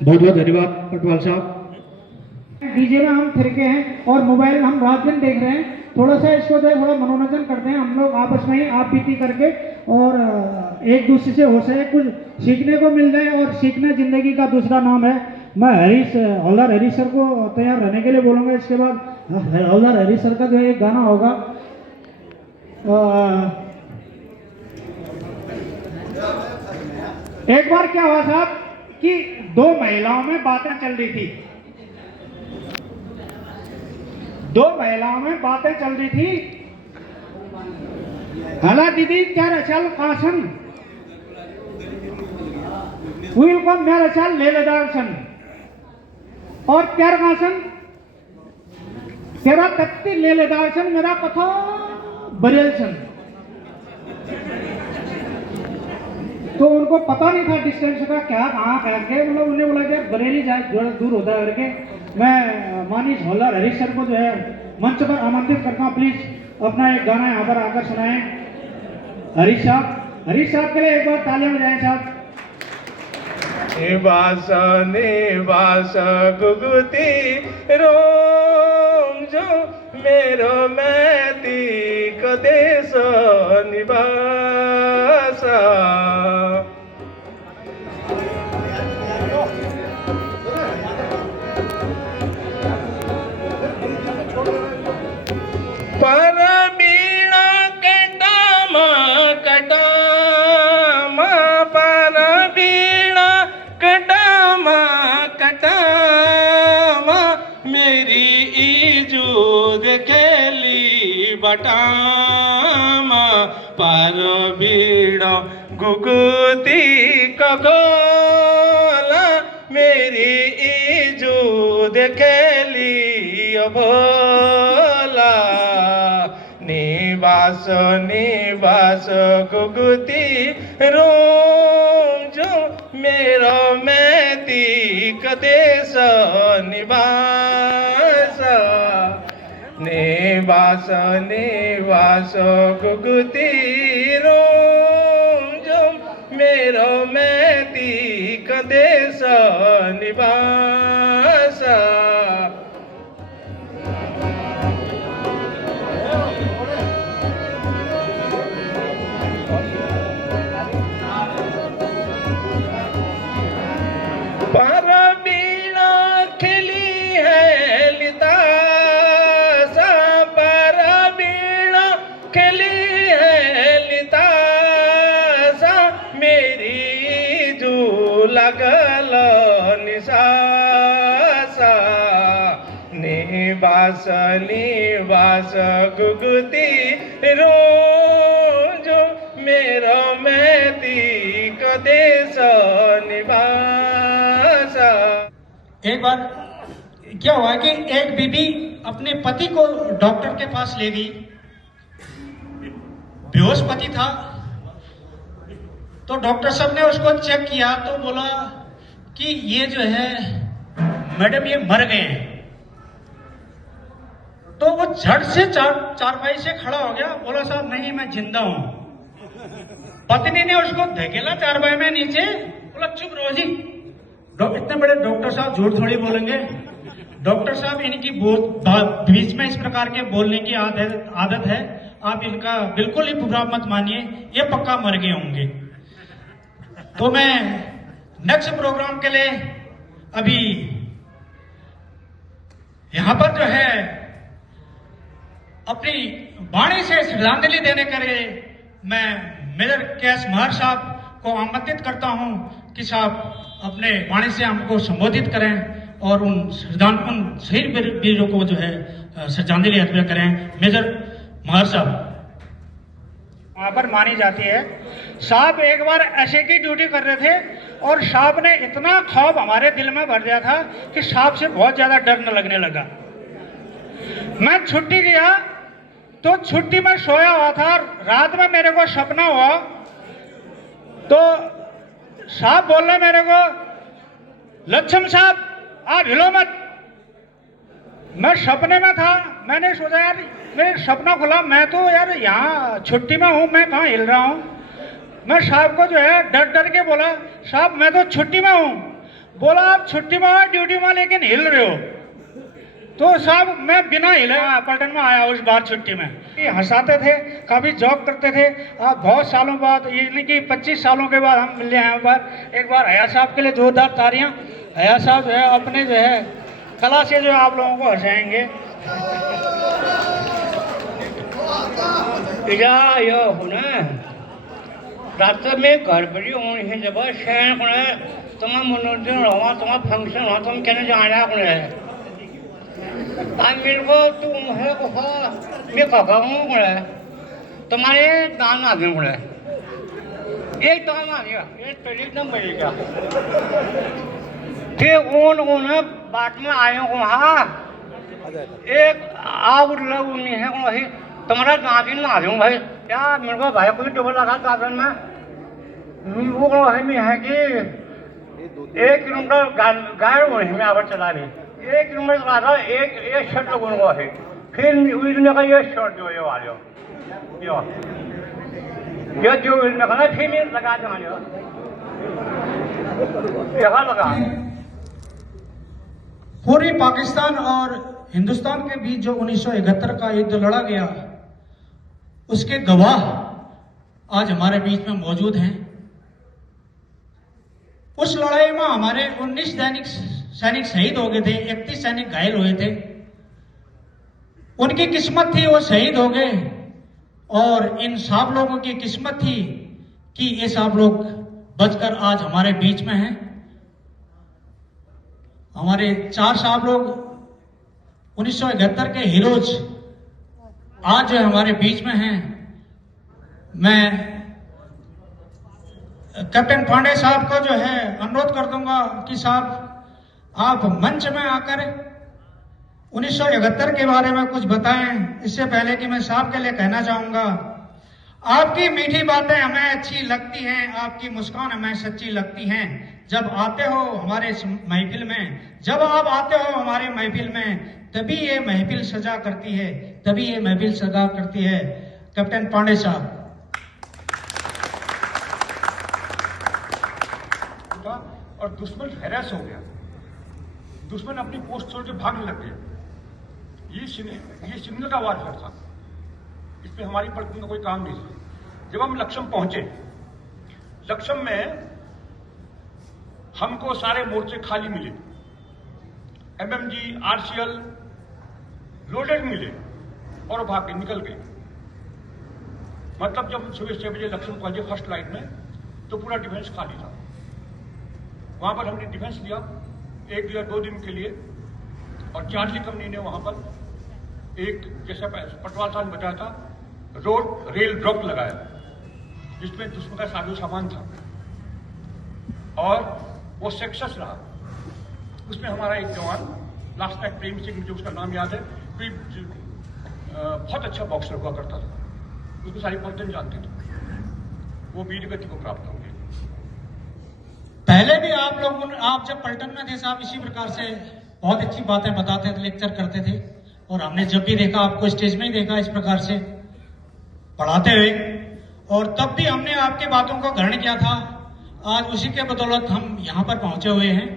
बहुत बहुत धन्यवाद पटवाल साहब। डीजे में हम थिरके हैं और मोबाइल हम रात दिन देख रहे हैं, थोड़ा सा इसको जो है थोड़ा मनोरंजन करते हैं हम लोग आपस में ही, आप बीती करके, और एक दूसरे से हो सके कुछ सीखने को मिल जाए, और सीखना जिंदगी का दूसरा नाम है। मैं हवलदार हरीश सर को तैयार रहने के लिए बोलूँगा। इसके बाद हवलदार हरीश सर का जो है एक गाना होगा, एक बार क्या हुआ साहब कि 2 महिलाओं में बातें चल रही थी, 2 महिलाओं में बातें चल रही थी। हला दीदी क्या रचल कासन हुई को मैं रचल ले लदासन और क्या कासन तेरा तत्ती ले लदासन मेरा कथो बरेलसन। तो उनको पता नहीं था डिस्टेंस का क्या कहाँ करके, मतलब उन्हें बोला कि बरेली जाए थोड़ा दूर होता है करके। मैं माननीय हवलदार हरीश सर को जो है मंच पर आमंत्रित करता हूँ, प्लीज अपना एक गाना यहाँ पर आकर सुनाएं। हरीश साहब के लिए एक बार तालियां बजाएं साहब। निवास गुगुती रोम जो मेरो मैती कदेश निवास। बटामा पर बीड़ा गुगुती कगोला मेरी इजूद खेली भोला। निवास गुगुती रोम जो मेरो मैती कदेश निवास। निवास गुगुती रोम जो मेरो मैती कदेश निवास। निवास गुगुती रोम जो मेरो मैती कदेश निवास। एक बार क्या हुआ कि एक बीबी अपने पति को डॉक्टर के पास ले गई, बेहोश पति था। तो डॉक्टर साहब ने उसको चेक किया तो बोला कि ये जो है मैडम ये मर गए हैं। तो वो झट से चारपाई से खड़ा हो गया, बोला साहब नहीं मैं जिंदा हूं। पत्नी ने उसको धकेला चारपाई में नीचे, बोला चुप रहो जी, इतने बड़े डॉक्टर साहब झूठ थोड़ी बोलेंगे। डॉक्टर साहब इनकी बीच में इस प्रकार के बोलने की आदत है, आप इनका बिल्कुल ही बुरा मत मानिए, ये पक्का मर गए होंगे। तो मैं नेक्स्ट प्रोग्राम के लिए अभी यहां पर जो है अपनी वाणी से श्रद्धांजलि देने के लिए मैं मेजर केएस महार साहब को आमंत्रित करता हूं कि साहब अपने वाणी से हमको संबोधित करें और उन शहीद वीरों को जो है श्रद्धांजलि अर्पित करें। मेजर महार साहब वहां पर मानी जाती है। साहब एक बार ऐसे की ड्यूटी कर रहे थे और साहब ने इतना खौफ हमारे दिल में भर दिया था कि साहब से बहुत ज्यादा डर न लगने लगा। मैं छुट्टी गया तो छुट्टी में सोया हुआ था, रात में मेरे को सपना हुआ तो साहब बोल रहे मेरे को, लक्ष्मण साहब आप हिलो मत। मैं सपने में था, मैंने सोचा यार मेरे सपना खुला, मैं तो यार यहाँ छुट्टी में हूँ, मैं कहाँ हिल रहा हूँ। मैं साहब को जो है डर डर के बोला, साहब मैं तो छुट्टी में हूँ। बोला आप छुट्टी में हो ड्यूटी में लेकिन हिल रहे हो। तो साहब मैं बिना हिले पलटन में आया उस बार छुट्टी में। हंसाते थे, कभी जॉब करते थे। आप बहुत सालों बाद, यानी कि 25 सालों के बाद हम मिले हैं। एक बार हया साहब के लिए जोरदार तालियां। हया साहब जो है अपने जो है कला से जो है आप लोगों को हंसाएंगे। रात में गड़बड़ी होनी है, जब शहर को तुम मनोरंजन रहा, तुम फंक्शन हो, तुम कहने जाना को मेरे को तुम है को मैं काका हूँ को तुम्हारे दान आदमी को एक दान आ गया, एक तो एकदम बढ़ेगा। फिर उन बात में आए को हाँ एक आग लग नहीं है को वही तुम्हारा दादी ना दूँ भाई क्या मेरे को भाई कोई डबल लगा दादन में वो को है मैं है कि 1 किलोमीटर गाय वहीं में आवर चला रही 1 किलोमीटर का था, एक शर्ट लोगों को है। फिर उड़ने का ये शर्ट जो ये वाले ये जो उड़ने का ना फिर मैं लगा दूँगा यहाँ लगा। पूरी पाकिस्तान और हिंदुस्तान के बीच जो 1971 का युद्ध लड़ा गया, उसके गवाह आज हमारे बीच में मौजूद हैं। उस लड़ाई में हमारे 19 सैनिक शहीद हो गए थे, 31 सैनिक घायल हुए थे। उनकी किस्मत थी वो शहीद हो गए, और इन साहब लोगों की किस्मत थी कि ये साहब लोग बचकर आज हमारे बीच में हैं। हमारे 4 साहब लोग 1971 के हीरोज आज जो हमारे बीच में हैं। मैं कैप्टन पांडे साहब को जो है अनुरोध कर दूंगा कि साहब आप मंच में आकर 1971 के बारे में कुछ बताएं। इससे पहले कि मैं साहब के लिए कहना चाहूंगा, आपकी मीठी बातें हमें अच्छी लगती हैं, आपकी मुस्कान हमें सच्ची लगती हैं। जब आते हो हमारे महफिल में, जब आप आते हो हमारे महफिल में, तभी ये महफिल सजा करती है, तभी ये महफिल सजा करती है। कैप्टन पांडे साहब और दुश्मन हैरास हो गया, दुश्मन अपनी पोस्ट छोड़ के भागने लग गया। ये सिग्नल का वारफेयर था, इसमें हमारी पलटन का कोई काम नहीं था। जब हम लक्ष्म पहुंचे, लक्ष्म में हमको सारे मोर्चे खाली मिले, MMG RCL लोडेड मिले और भाग के निकल गए। मतलब जब हम सुबह 6 बजे लक्ष्म पहुंचे फर्स्ट लाइन में, तो पूरा डिफेंस खाली था। वहां पर हमने डिफेंस लिया 1 या 2 दिन के लिए, और चार्ली कंपनी ने वहां पर एक, जैसा पटवाल साहब ने बताया था, रोड रेल ड्रॉप लगाया, जिसमें दुश्मन का साजो सामान था, और वो सक्सेस रहा। उसमें हमारा एक जवान लास्ट नाइट प्रेम सिंह, मुझे उसका नाम याद है, कोई बहुत अच्छा बॉक्सर हुआ करता था, उसको सारी पलटन जानते थे, वो वीर गति को प्राप्त होंगे। पहले भी आप जब पलटन में थे साहब, इसी प्रकार से बहुत अच्छी बातें बताते थे, लेक्चर करते थे, और हमने जब भी देखा आपको स्टेज में ही देखा इस प्रकार से पढ़ाते हुए, और तब भी हमने आपकी बातों का ग्रहण किया था। आज उसी के बदौलत हम यहाँ पर पहुंचे हुए हैं।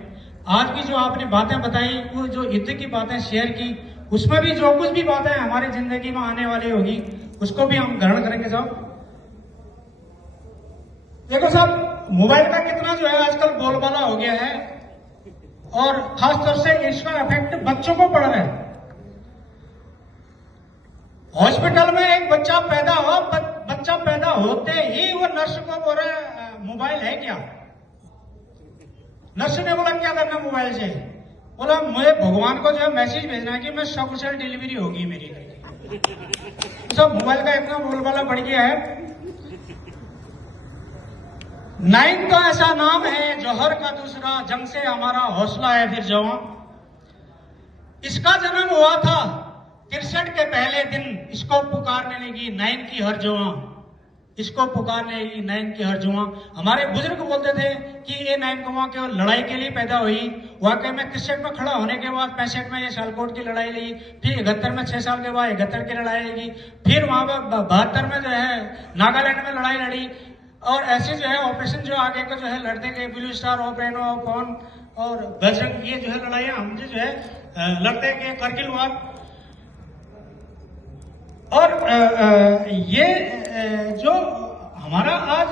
आज की जो आपने बातें बताई, वो जो युद्ध की बातें शेयर की, उसमें भी जो कुछ भी बातें हमारी जिंदगी में आने वाली होगी उसको भी हम ग्रहण करेंगे साहब। देखो साहब, मोबाइल का कितना जो है आजकल बोलबाला हो गया है, और खासतौर से इसका इफेक्ट बच्चों को पड़ रहा है। हॉस्पिटल में एक बच्चा पैदा हुआ, बच्चा पैदा होते ही वो नर्स को बोल रहा है मोबाइल है क्या? नर्स ने बोला क्या करना मोबाइल से? बोला मुझे भगवान को जो है मैसेज भेजना है कि मैं सकुशल डिलीवरी होगी मेरी। सब मोबाइल का इतना बोलबाला बढ़ गया है। 9 तो ऐसा नाम है, जौहर का दूसरा, जंग से हमारा हौसला है फिर जवां। इसका जन्म हुआ था 63 के पहले दिन। इसको पुकारने लगी 9 की हर जवां, इसको पुकारने लगी 9 की हर जवां। हमारे बुजुर्ग बोलते थे कि ये 9 कुमां केवल लड़ाई के लिए पैदा हुई। वाकई में 63 में खड़ा होने के बाद 65 में ये सियालकोट की लड़ाई लगी, फिर 71 में 6 साल के बाद 71 की लड़ाई लगी, फिर वहां पर 72 में जो है नागालैंड में लड़ाई लड़ी, और ऐसे जो है ऑपरेशन जो आगे का जो है लड़ते गए, ब्लू स्टार, ऑपरेनो, ऑपॉन और बजरंग, ये जो है लड़ाइयां हम जो है लड़ते गए, करगिल वार। और ये जो हमारा आज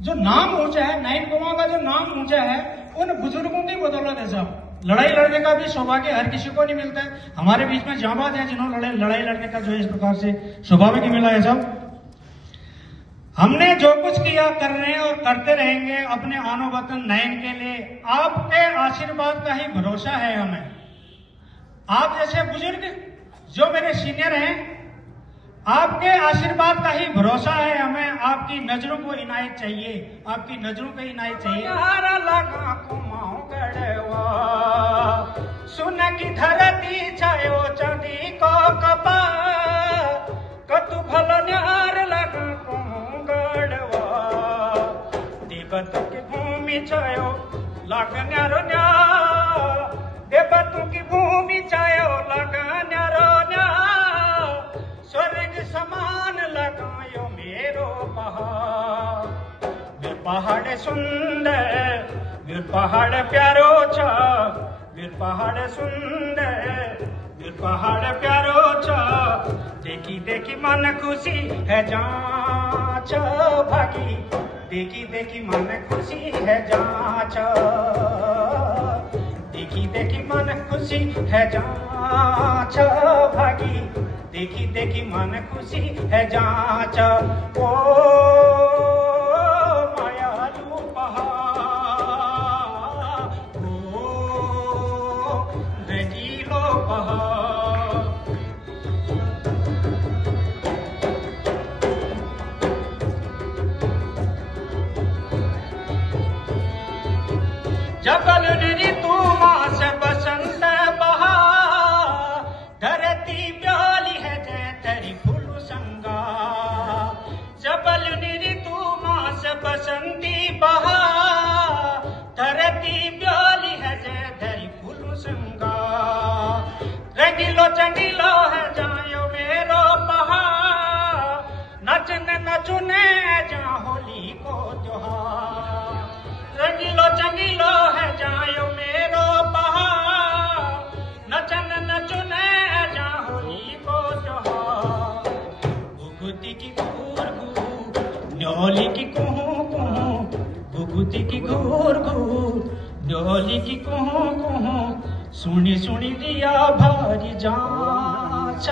जो नाम ऊंचा है, 9 कुमां का जो नाम ऊंचा है, उन बुजुर्गों की बदौलत है साहब। लड़ाई लड़ने का भी सौभाग्य हर किसी को नहीं मिलता है। हमारे बीच में जांबाज हैं जिन्होंने लड़ाई लड़ने का जो है इस प्रकार से सौभाग्य मिला है साहब। हमने जो कुछ किया, कर रहे हैं और करते रहेंगे अपने आनो वतन 9 के लिए। आपके आशीर्वाद का ही भरोसा है हमें। आप जैसे बुजुर्ग जो मेरे सीनियर हैं, आपके आशीर्वाद का ही भरोसा है हमें। आपकी नजरों को इनायत चाहिए, आपकी नजरों को इनायत चाहिए। सुन की धरती छायो चांदी को कपा, कतु भल न्यार लगा गड़वा, देवत की भूमि छायो लग न्यारो न्या, देवतों की भूमि छायो लग न्यारो न्या, स्वर्ग समान लगायो मेरो पहाड़। वीर पहाड़ सुंदर, वीर पहाड़ प्यारो छा, वीर पहाड़ सुंदर, वीर पहाड़ प्यारो छा। देखी देखी मन खुशी है जांच भागी, देखी देखी मन खुशी है जांच, देखी देखी मन खुशी है जांच भागी, देखी देखी मन खुशी है जांच। ओ मायालू पहाड़, ओ रंगीलो पहाड़, जबल ऋतु मास बसंत बहार, धरती ब्याली है जय तेरी फूल संगा। जबल ऋतु मास बसंती बहार, धरती ब्याली है जय तेरी फूल संगा। रंगीलो चंगीलो है जायो मेरो पहाड़, नचन नचुने जा होली को त्योहार। रंगीलो चंगीलो है जायो मेरो पहाड़, नचन नचुने जा होली को त्योहार। भुगुती की घूर घूर, न्योली की कुहू कुहू, भुगुती की घूर घूर, न्योली की कुहू कुहू, सुनी सुनी दिया भारी जांच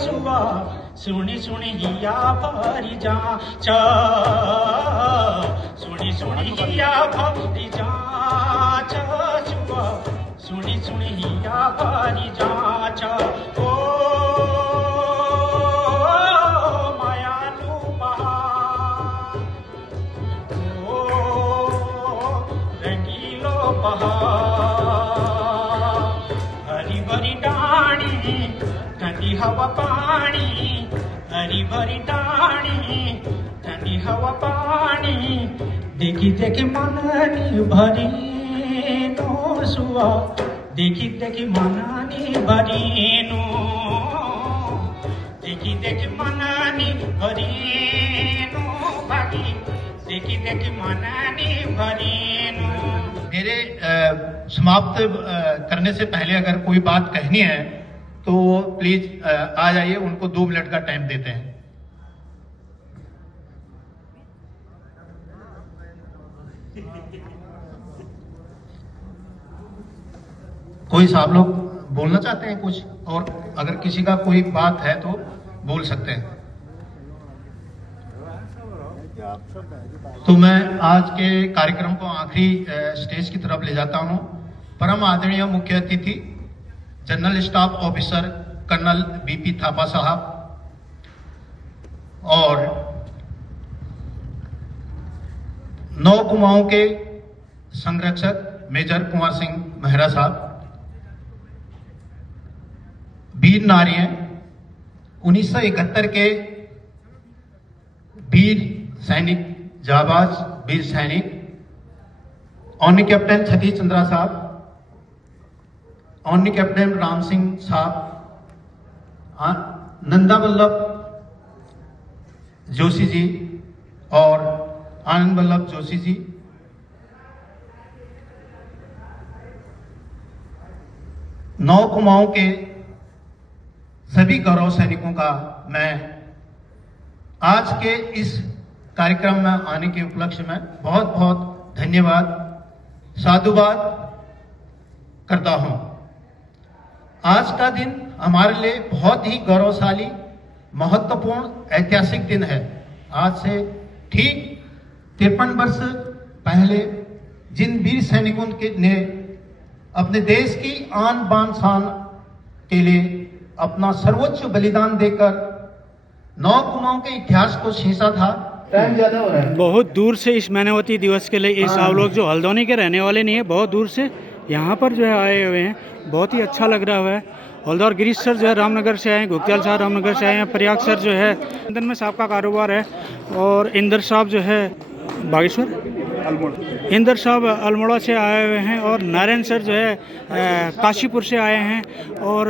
सुबा, सुनी सुनी दिया भारी जांच, सुनी सुनी दिया भारी जांच सुबा, सुनी सुनी दिया भारी जांच। ओ मायालू पहाड़, ओ रंगीलो पहाड़, ठंडी हवा पानी हरी भरी टाणी ठंडी हवा पानी देखी देखी मननी भरी नो सुआ देखी देखी मननी भरी नो देखी देखी मननी भरी नो भागी देखी देखी मननी भरी नो। मेरे समाप्त करने से पहले अगर कोई बात कहनी है तो प्लीज आ जाइए, उनको 2 मिनट का टाइम देते हैं। कोई साहब लोग बोलना चाहते हैं कुछ, और अगर किसी का कोई बात है तो बोल सकते हैं। तो मैं आज के कार्यक्रम को आखिरी स्टेज की तरफ ले जाता हूं। परम आदरणीय मुख्य अतिथि general staff officer colonel BP Thapa साहब और 9 कुमाऊं के संरक्षक मेजर कुंवर सिंह मेहरा साहब, वीर नारियां 1971 के वीर सैनिक जाबाज वीर सैनिक, ऑनरी कैप्टन सतीश चंद्रा साहब, ऑनरी कैप्टन राम सिंह साहब, नंदा वल्लभ जोशी जी और आनंद वल्लभ जोशी जी, नौ कुमाऊं के सभी गौरव सैनिकों का मैं आज के इस कार्यक्रम में आने के उपलक्ष्य में बहुत बहुत धन्यवाद साधुवाद करता हूं। आज का दिन हमारे लिए बहुत ही गौरवशाली महत्वपूर्ण ऐतिहासिक दिन है। आज से ठीक 53 वर्ष पहले जिन वीर सैनिकों ने अपने देश की आन बान शान के लिए अपना सर्वोच्च बलिदान देकर 9 कुमाऊं के इतिहास को शीशा था। टाइम ज्यादा हो रहा है। बहुत दूर से इस मानवती दिवस के लिए ये सब लोग जो हल्द्वानी के रहने वाले नहीं है, बहुत दूर से यहाँ पर जो है आए हुए हैं। बहुत ही अच्छा लग रहा है। हल्द्वार गिरीश सर जो है रामनगर से आए हैं, गुप्तियाल साहब रामनगर से आए हैं, प्रयाग सर जो है लंदन में साहब का कारोबार है, और इंदर साहब जो है बागेश्वर इंदर साहब अल्मोड़ा से आए हुए हैं, और नारायण सर जो है काशीपुर से आए हैं, और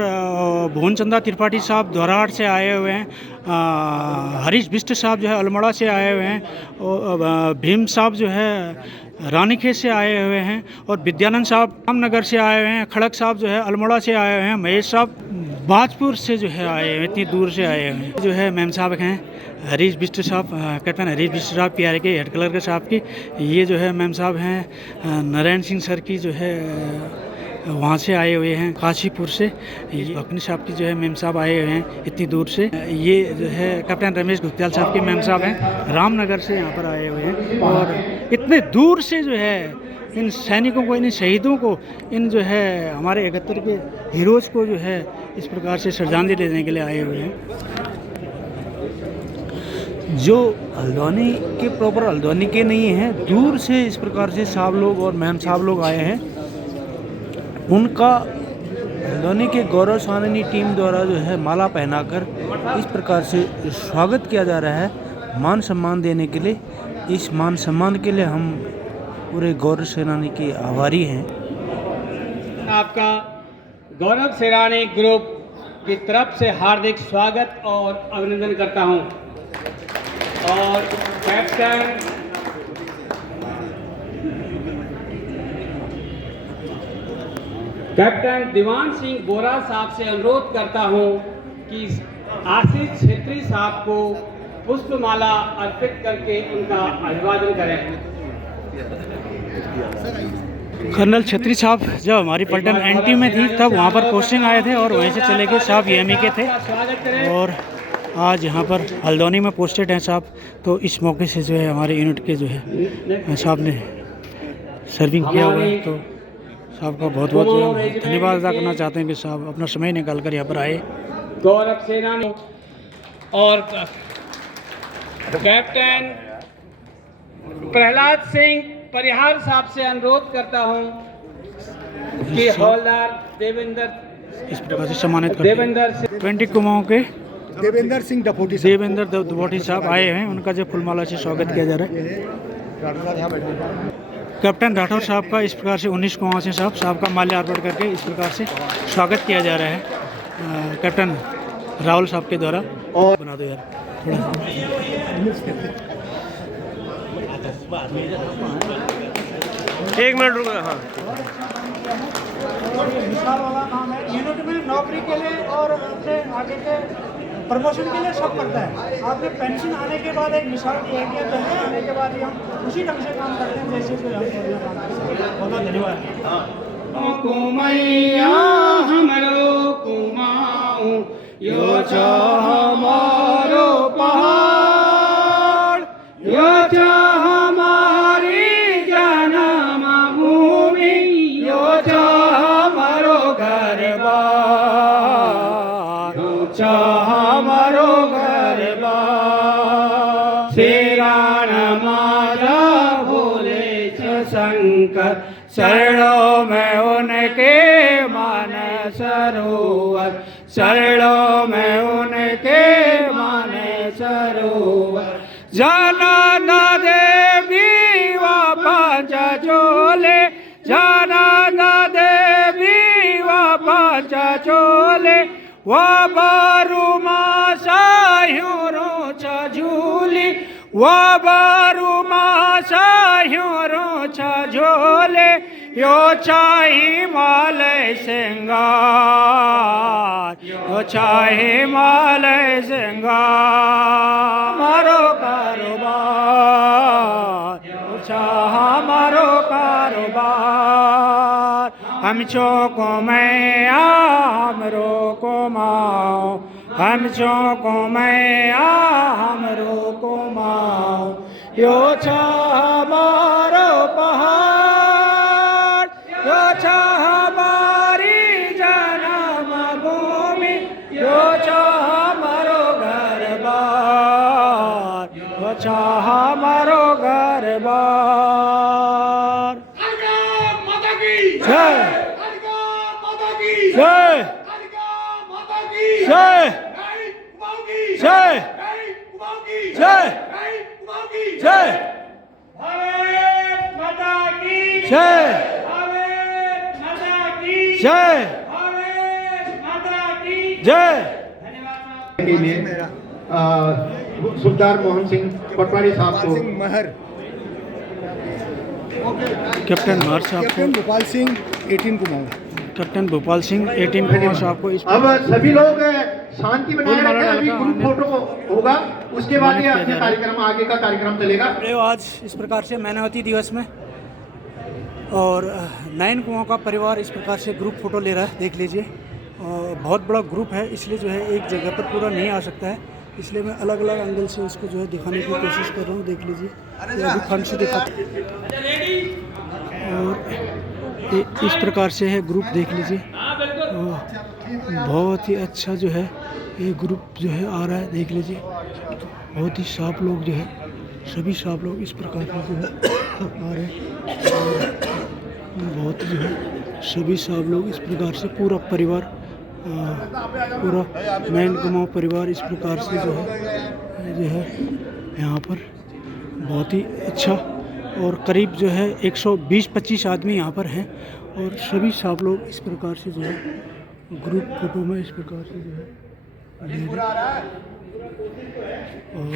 भुवन चंदा त्रिपाठी साहब दोराहाट से आए हुए हैं, हरीश बिष्ट साहब जो है अल्मोड़ा से आए हुए हैं, और भीम साहब जो है रानीखेत से आए हुए हैं, और विद्यानंद साहब रामनगर से आए हुए हैं, खड़क साहब जो है अल्मोड़ा से आए हुए हैं, महेश साहब बाजपुर से जो है आए हुए, इतनी दूर से आए हुए हैं। जो है मैम साहब हैं हरीश बिष्ट साहब, कैप्टन हरीश बिष्ट साहब पीआर के हेड क्लर्क साहब की, ये जो है मैम साहब हैं नारायण सिंह सर की जो है वहाँ से आए हुए हैं काशीपुर से, अपने साहब की जो है मैम साहब आए हुए हैं इतनी दूर से। ये जो है कैप्टन रमेश गुप्तियाल साहब के मैम साहब हैं रामनगर से यहाँ पर आए हुए हैं, और इतने दूर से जो है इन सैनिकों को, इन शहीदों को, इन जो है हमारे 71 के हीरोज़ को जो है इस प्रकार से श्रद्धांजलि देने के लिए आए हुए हैं। जो हल्द्वानी के प्रॉपर हल्द्वानी के नहीं हैं, दूर से इस प्रकार से साहब लोग और मैम साहब लोग आए हैं, उनका हल्द्वानी के गौरव साननी टीम द्वारा जो है माला पहनाकर इस प्रकार से स्वागत किया जा रहा है मान सम्मान देने के लिए। इस मान सम्मान के लिए हम पूरे गौरव सेनानी के आभारी हैं। आपका गौरव सेनानी ग्रुप की तरफ से हार्दिक स्वागत और अभिनंदन करता हूं। और कैप्टन दीवान सिंह बोरा साहब से अनुरोध करता हूं कि आशीष छेत्री साहब को पुष्पमाला अर्पित करके उनका अभिवादन करें। कर्नल छत्री साहब जब हमारी पलटन एनटी में थी तब वहाँ पर पोस्टिंग आए थे, और वहीं से चले गए साहब यूएमई के थे, और आज यहाँ पर हल्द्वानी में पोस्टेड हैं साहब। तो इस मौके से जो है हमारे यूनिट के जो है साहब ने सर्विंग किया हुआ है, तो साहब का बहुत बहुत धन्यवाद अदा करना चाहते हैं कि साहब अपना समय निकाल कर यहाँ पर आए। गौरव सेनानी और कैप्टन प्रहलाद सिंह परिहार साहब से अनुरोध करता हूं कि हवलदार देवेंद्र इस प्रकार से सम्मानित करते हैं। देवेंद्र 20 कुमाऊं के देवेंद्र सिंह डपोटी देवेंद्र दपोटी साहब आए हैं, उनका जो फुलमाला से स्वागत किया जा रहा है। कैप्टन राठौर साहब का इस प्रकार से 19 कुमाऊं से साहब का माल्यार्पण करके इस प्रकार से स्वागत किया जा रहा है कैप्टन राहुल साहब के द्वारा। और बना दो यार थोड़ा एक मिनट रुको। हाँ और ये मिसाल वाला काम है, यूनिट में नौकरी के लिए और अपने आगे के प्रमोशन के लिए सब करता है। आपके पेंशन आने के बाद एक मिसाल दी है कि पेंशन आने के बाद ही हम उसी ढंग से काम करते हैं जैसे कोई हम बहुत बहुत धन्यवाद। कुमैया हमरो कुमाऊं यो छो हमारो पहाड़, यो छो हमारी जन्म भूमि, यो छो हमारो घर बार, यो छो हमारो घर बार। श्रीराम माता बोले शंकर, शरणों में उनके मन सरोवर, शरणों में उनके मन सरोवर। जाना देवी व पांच चोले, जाना देवी व पांच चोले, व बारू मासा रोचा झूली, व बारू मासा रोचा झोले, यो चाही मालय सिंगार, यो चाही मालय सिंगार। मारो कारोबार, यो चाह मारो कारोबार। हम चौको मैया हमरो को माओ, हम चौको मैया हमरो को माओ, यो चाह मारो पहाड़, यो चाह हमारी जन्म भूमि, यो चाह मारो घर बार, यो चाह मारो घर बार। जय जय जय जय जय जय भारत माता की जय भारत माता की जय भारत माता की जय। के लिए सुल्तान मोहन सिंह पटवारी साहब को कैप्टन महर साहब कैप्टन को, गोपाल सिंह 18 कुमाऊं। कैप्टन भोपाल सिंह 18 कुमाऊं साहब को इस अब सभी लोग शांति बनाए रखें। अभी ग्रुप फोटो होगा, उसके बाद ये अपने कार्यक्रम आगे का कार्यक्रम चलेगा। आज इस प्रकार से मैनावती दिवस में और 9 कुमाऊं का परिवार इस प्रकार से ग्रुप फोटो ले रहा है, देख लीजिए। और बहुत बड़ा ग्रुप है, इसलिए जो है एक जगह पर पूरा नहीं आ सकता है, इसलिए मैं अलग अलग एंगल से उसको जो है दिखाने की कोशिश कर रहा हूँ। देख लीजिए, ये अभी फ्रंट से दिखा और इस प्रकार से है ग्रुप, देख लीजिए। बहुत ही अच्छा जो है ये ग्रुप जो है आ रहा है, देख लीजिए। बहुत ही साफ लोग जो है, सभी साफ लोग इस प्रकार से जो है आ रहे हैं। बहुत जो है सभी साफ लोग इस प्रकार से पूरा परिवार, पूरा 9 कुमाऊं परिवार इस प्रकार से जो है यहाँ पर बहुत ही अच्छा। और करीब जो है 120-25 आदमी यहाँ पर हैं और सभी साफ लोग इस प्रकार से जो है ग्रुप फोटो में इस प्रकार से जो है ले रहे हैं। और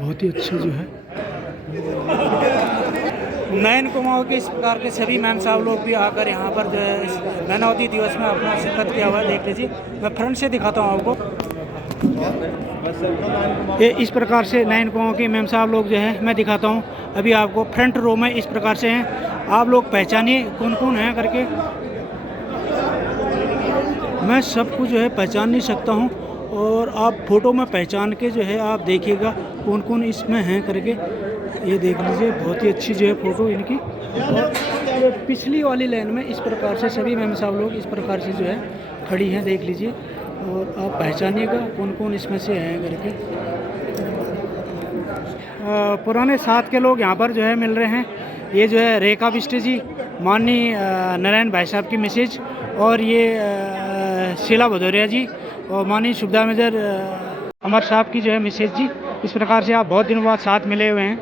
बहुत ही अच्छा जो है 9 कुमाऊं के इस प्रकार के सभी मैम साहब लोग भी आकर यहाँ पर जो है इस मैनावती दिवस में अपना शिरकत किया हुआ है, देख लीजिए। मैं फ्रंट से दिखाता हूँ आपको। ये इस प्रकार से 9 कुमाऊं के मैम साहब लोग जो है मैं दिखाता हूँ अभी आपको। फ्रंट रो में इस प्रकार से हैं, आप लोग पहचानिए कौन कौन है करके। मैं सबको जो है पहचान नहीं सकता हूँ और आप फोटो में पहचान के जो है आप देखिएगा कौन कौन इसमें हैं करके। ये देख लीजिए, बहुत ही अच्छी जो है फ़ोटो इनकी। और पिछली वाली लाइन में इस प्रकार से सभी मैम साहब लोग इस प्रकार से जो है खड़ी हैं, देख लीजिए। और आप पहचानिएगा कौन कौन इसमें से हैं करके। पुराने साथ के लोग यहाँ पर जो है मिल रहे हैं। ये जो है रेखा बिष्ट जी, माननीय नारायण भाई साहब की मैसेज, और ये शीला भदौरिया जी और माननीय सुविधा मेजर अमर साहब की जो है मैसेज जी। इस प्रकार से आप बहुत दिनों बाद साथ मिले हुए हैं।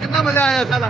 कितना मजा आया साला।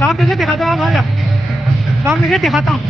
सामने से दिखाता हूँ, हमारा सामने से दिखाता हूँ।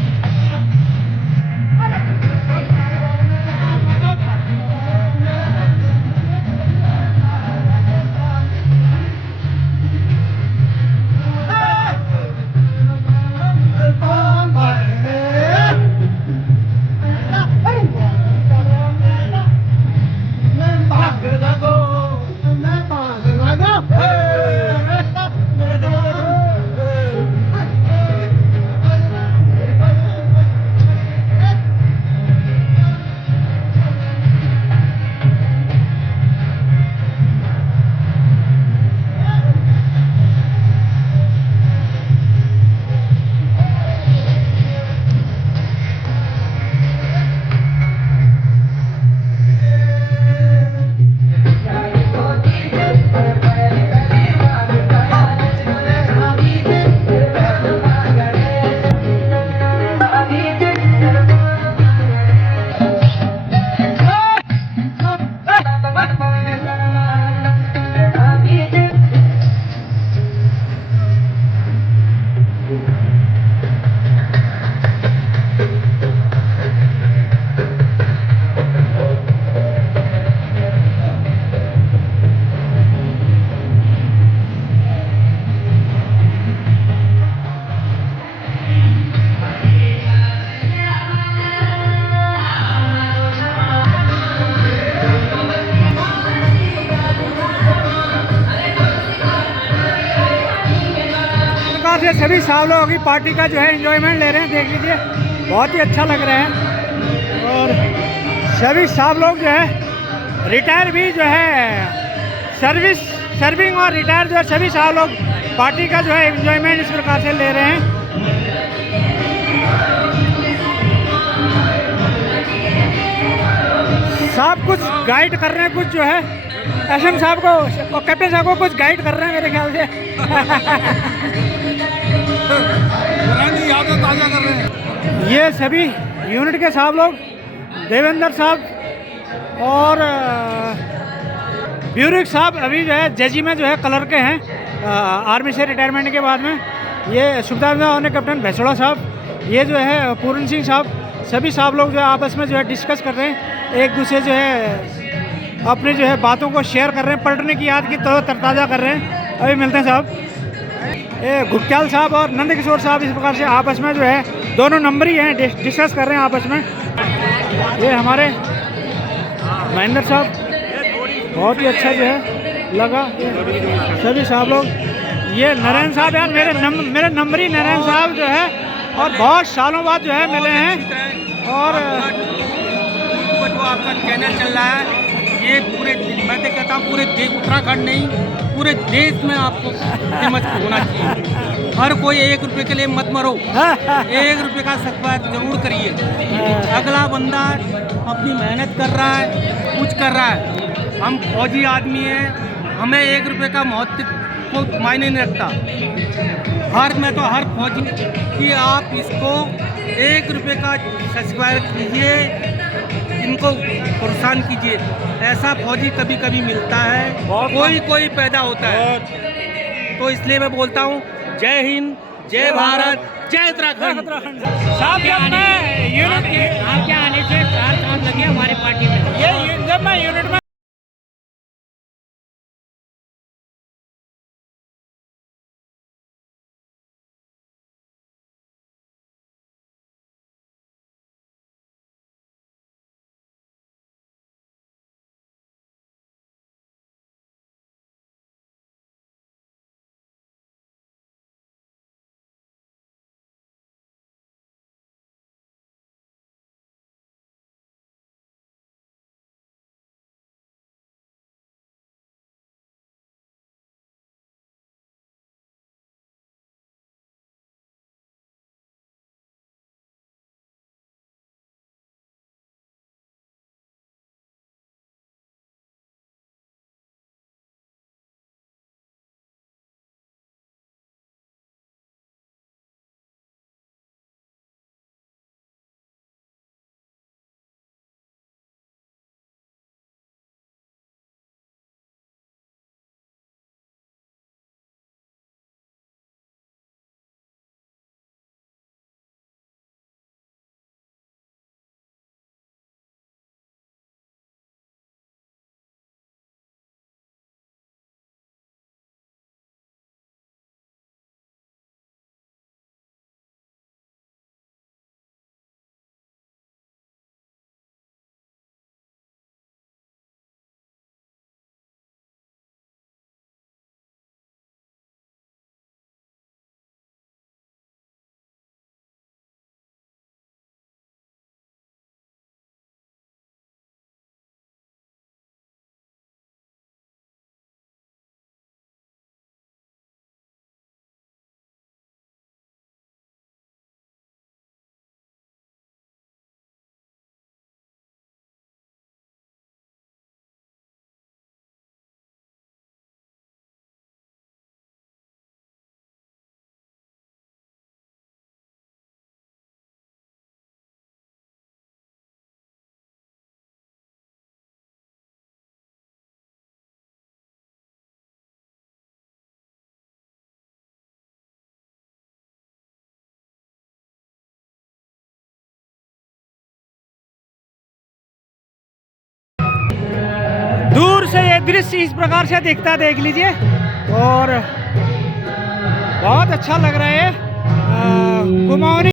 से सभी साहब लोगों की पार्टी का जो है एंजॉयमेंट ले रहे हैं, देख लीजिए, बहुत ही अच्छा लग रहा है। और सभी साहब लोग जो है रिटायर भी जो है सर्विंग और रिटायर जो है सभी साहब लोग पार्टी का जो है एंजॉयमेंट इस प्रकार से ले रहे हैं। साहब कुछ गाइड कर रहे हैं, कुछ जो है एसएम साहब को और कैप्टन साहब को कुछ गाइड कर रहे हैं मेरे ख्याल से। यादें ताज़ा कर रहे हैं। ये सभी यूनिट के साहब लोग, देवेंद्र साहब और ब्यूरिक साहब अभी जो है जजी में जो है कलर के हैं आर्मी से रिटायरमेंट के बाद में। ये सुबेदार और कैप्टन भैसोड़ा साहब, ये जो है पूरन सिंह साहब, सभी साहब लोग जो है आपस में जो है डिस्कस कर रहे हैं, एक दूसरे जो है अपनी जो है बातों को शेयर कर रहे हैं, पलटने की याद की तरताज़ा कर रहे हैं। अभी मिलते हैं साहब। ये गुप्त्याल साहब और नंद किशोर साहब इस प्रकार से आपस में जो है दोनों नंबर ही हैं, डिस्कस कर रहे हैं आपस में। ये हमारे महेंद्र साहब, बहुत ही अच्छा जो है लगा सभी साहब लोग। ये नारायण साहब यार मेरे नंबरी नारायण साहब जो है, और बहुत सालों बाद जो है मिले हैं। और जो आपका चैनल चल रहा है ये पूरे, मैं तो कहता हूँ पूरे उत्तराखंड नहीं पूरे देश में आपको फेमस होना चाहिए। हर कोई 1 रुपये के लिए मत मरो, 1 रुपये का सब्सक्राइब जरूर करिए। अगला बंदा अपनी मेहनत कर रहा है, कुछ कर रहा है, हम फौजी आदमी हैं, हमें 1 रुपये का महत्व को मायने नहीं रखता। मैं तो हर फौजी कि आप इसको 1 रुपये का सब्सक्राइब कीजिए, इनको प्रोत्साहन कीजिए। ऐसा फौजी कभी कभी मिलता है, कोई पैदा होता है। तो इसलिए मैं बोलता हूँ जय हिंद, जय भारत, जय उत्तराखंड। साहब जब मैं यूनिट आपके आने से 4 साल लगे हमारे पार्टी में। जब मैं यूनिट में दूर से ये दृश्य इस प्रकार से दिखता, देख लीजिए, और बहुत अच्छा लग रहा है। कुमाऊनी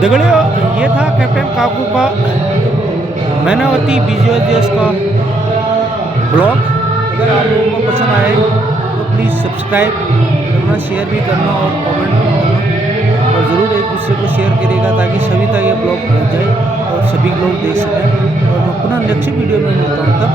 दगड़ियों, ये था कैप्टन काकू का मैनावती विजुअल देश का ब्लॉग। अगर आप लोगों को पसंद आए तो प्लीज़ सब्सक्राइब करना, शेयर भी करना और कमेंट करना, और ज़रूर एक दूसरे को शेयर करिएगा ताकि सभी तक ये ब्लॉग पहुँच जाए और सभी लोग देख सकें। और मैं पुनः नेक्स्ट वीडियो में मिलता हूँ, तब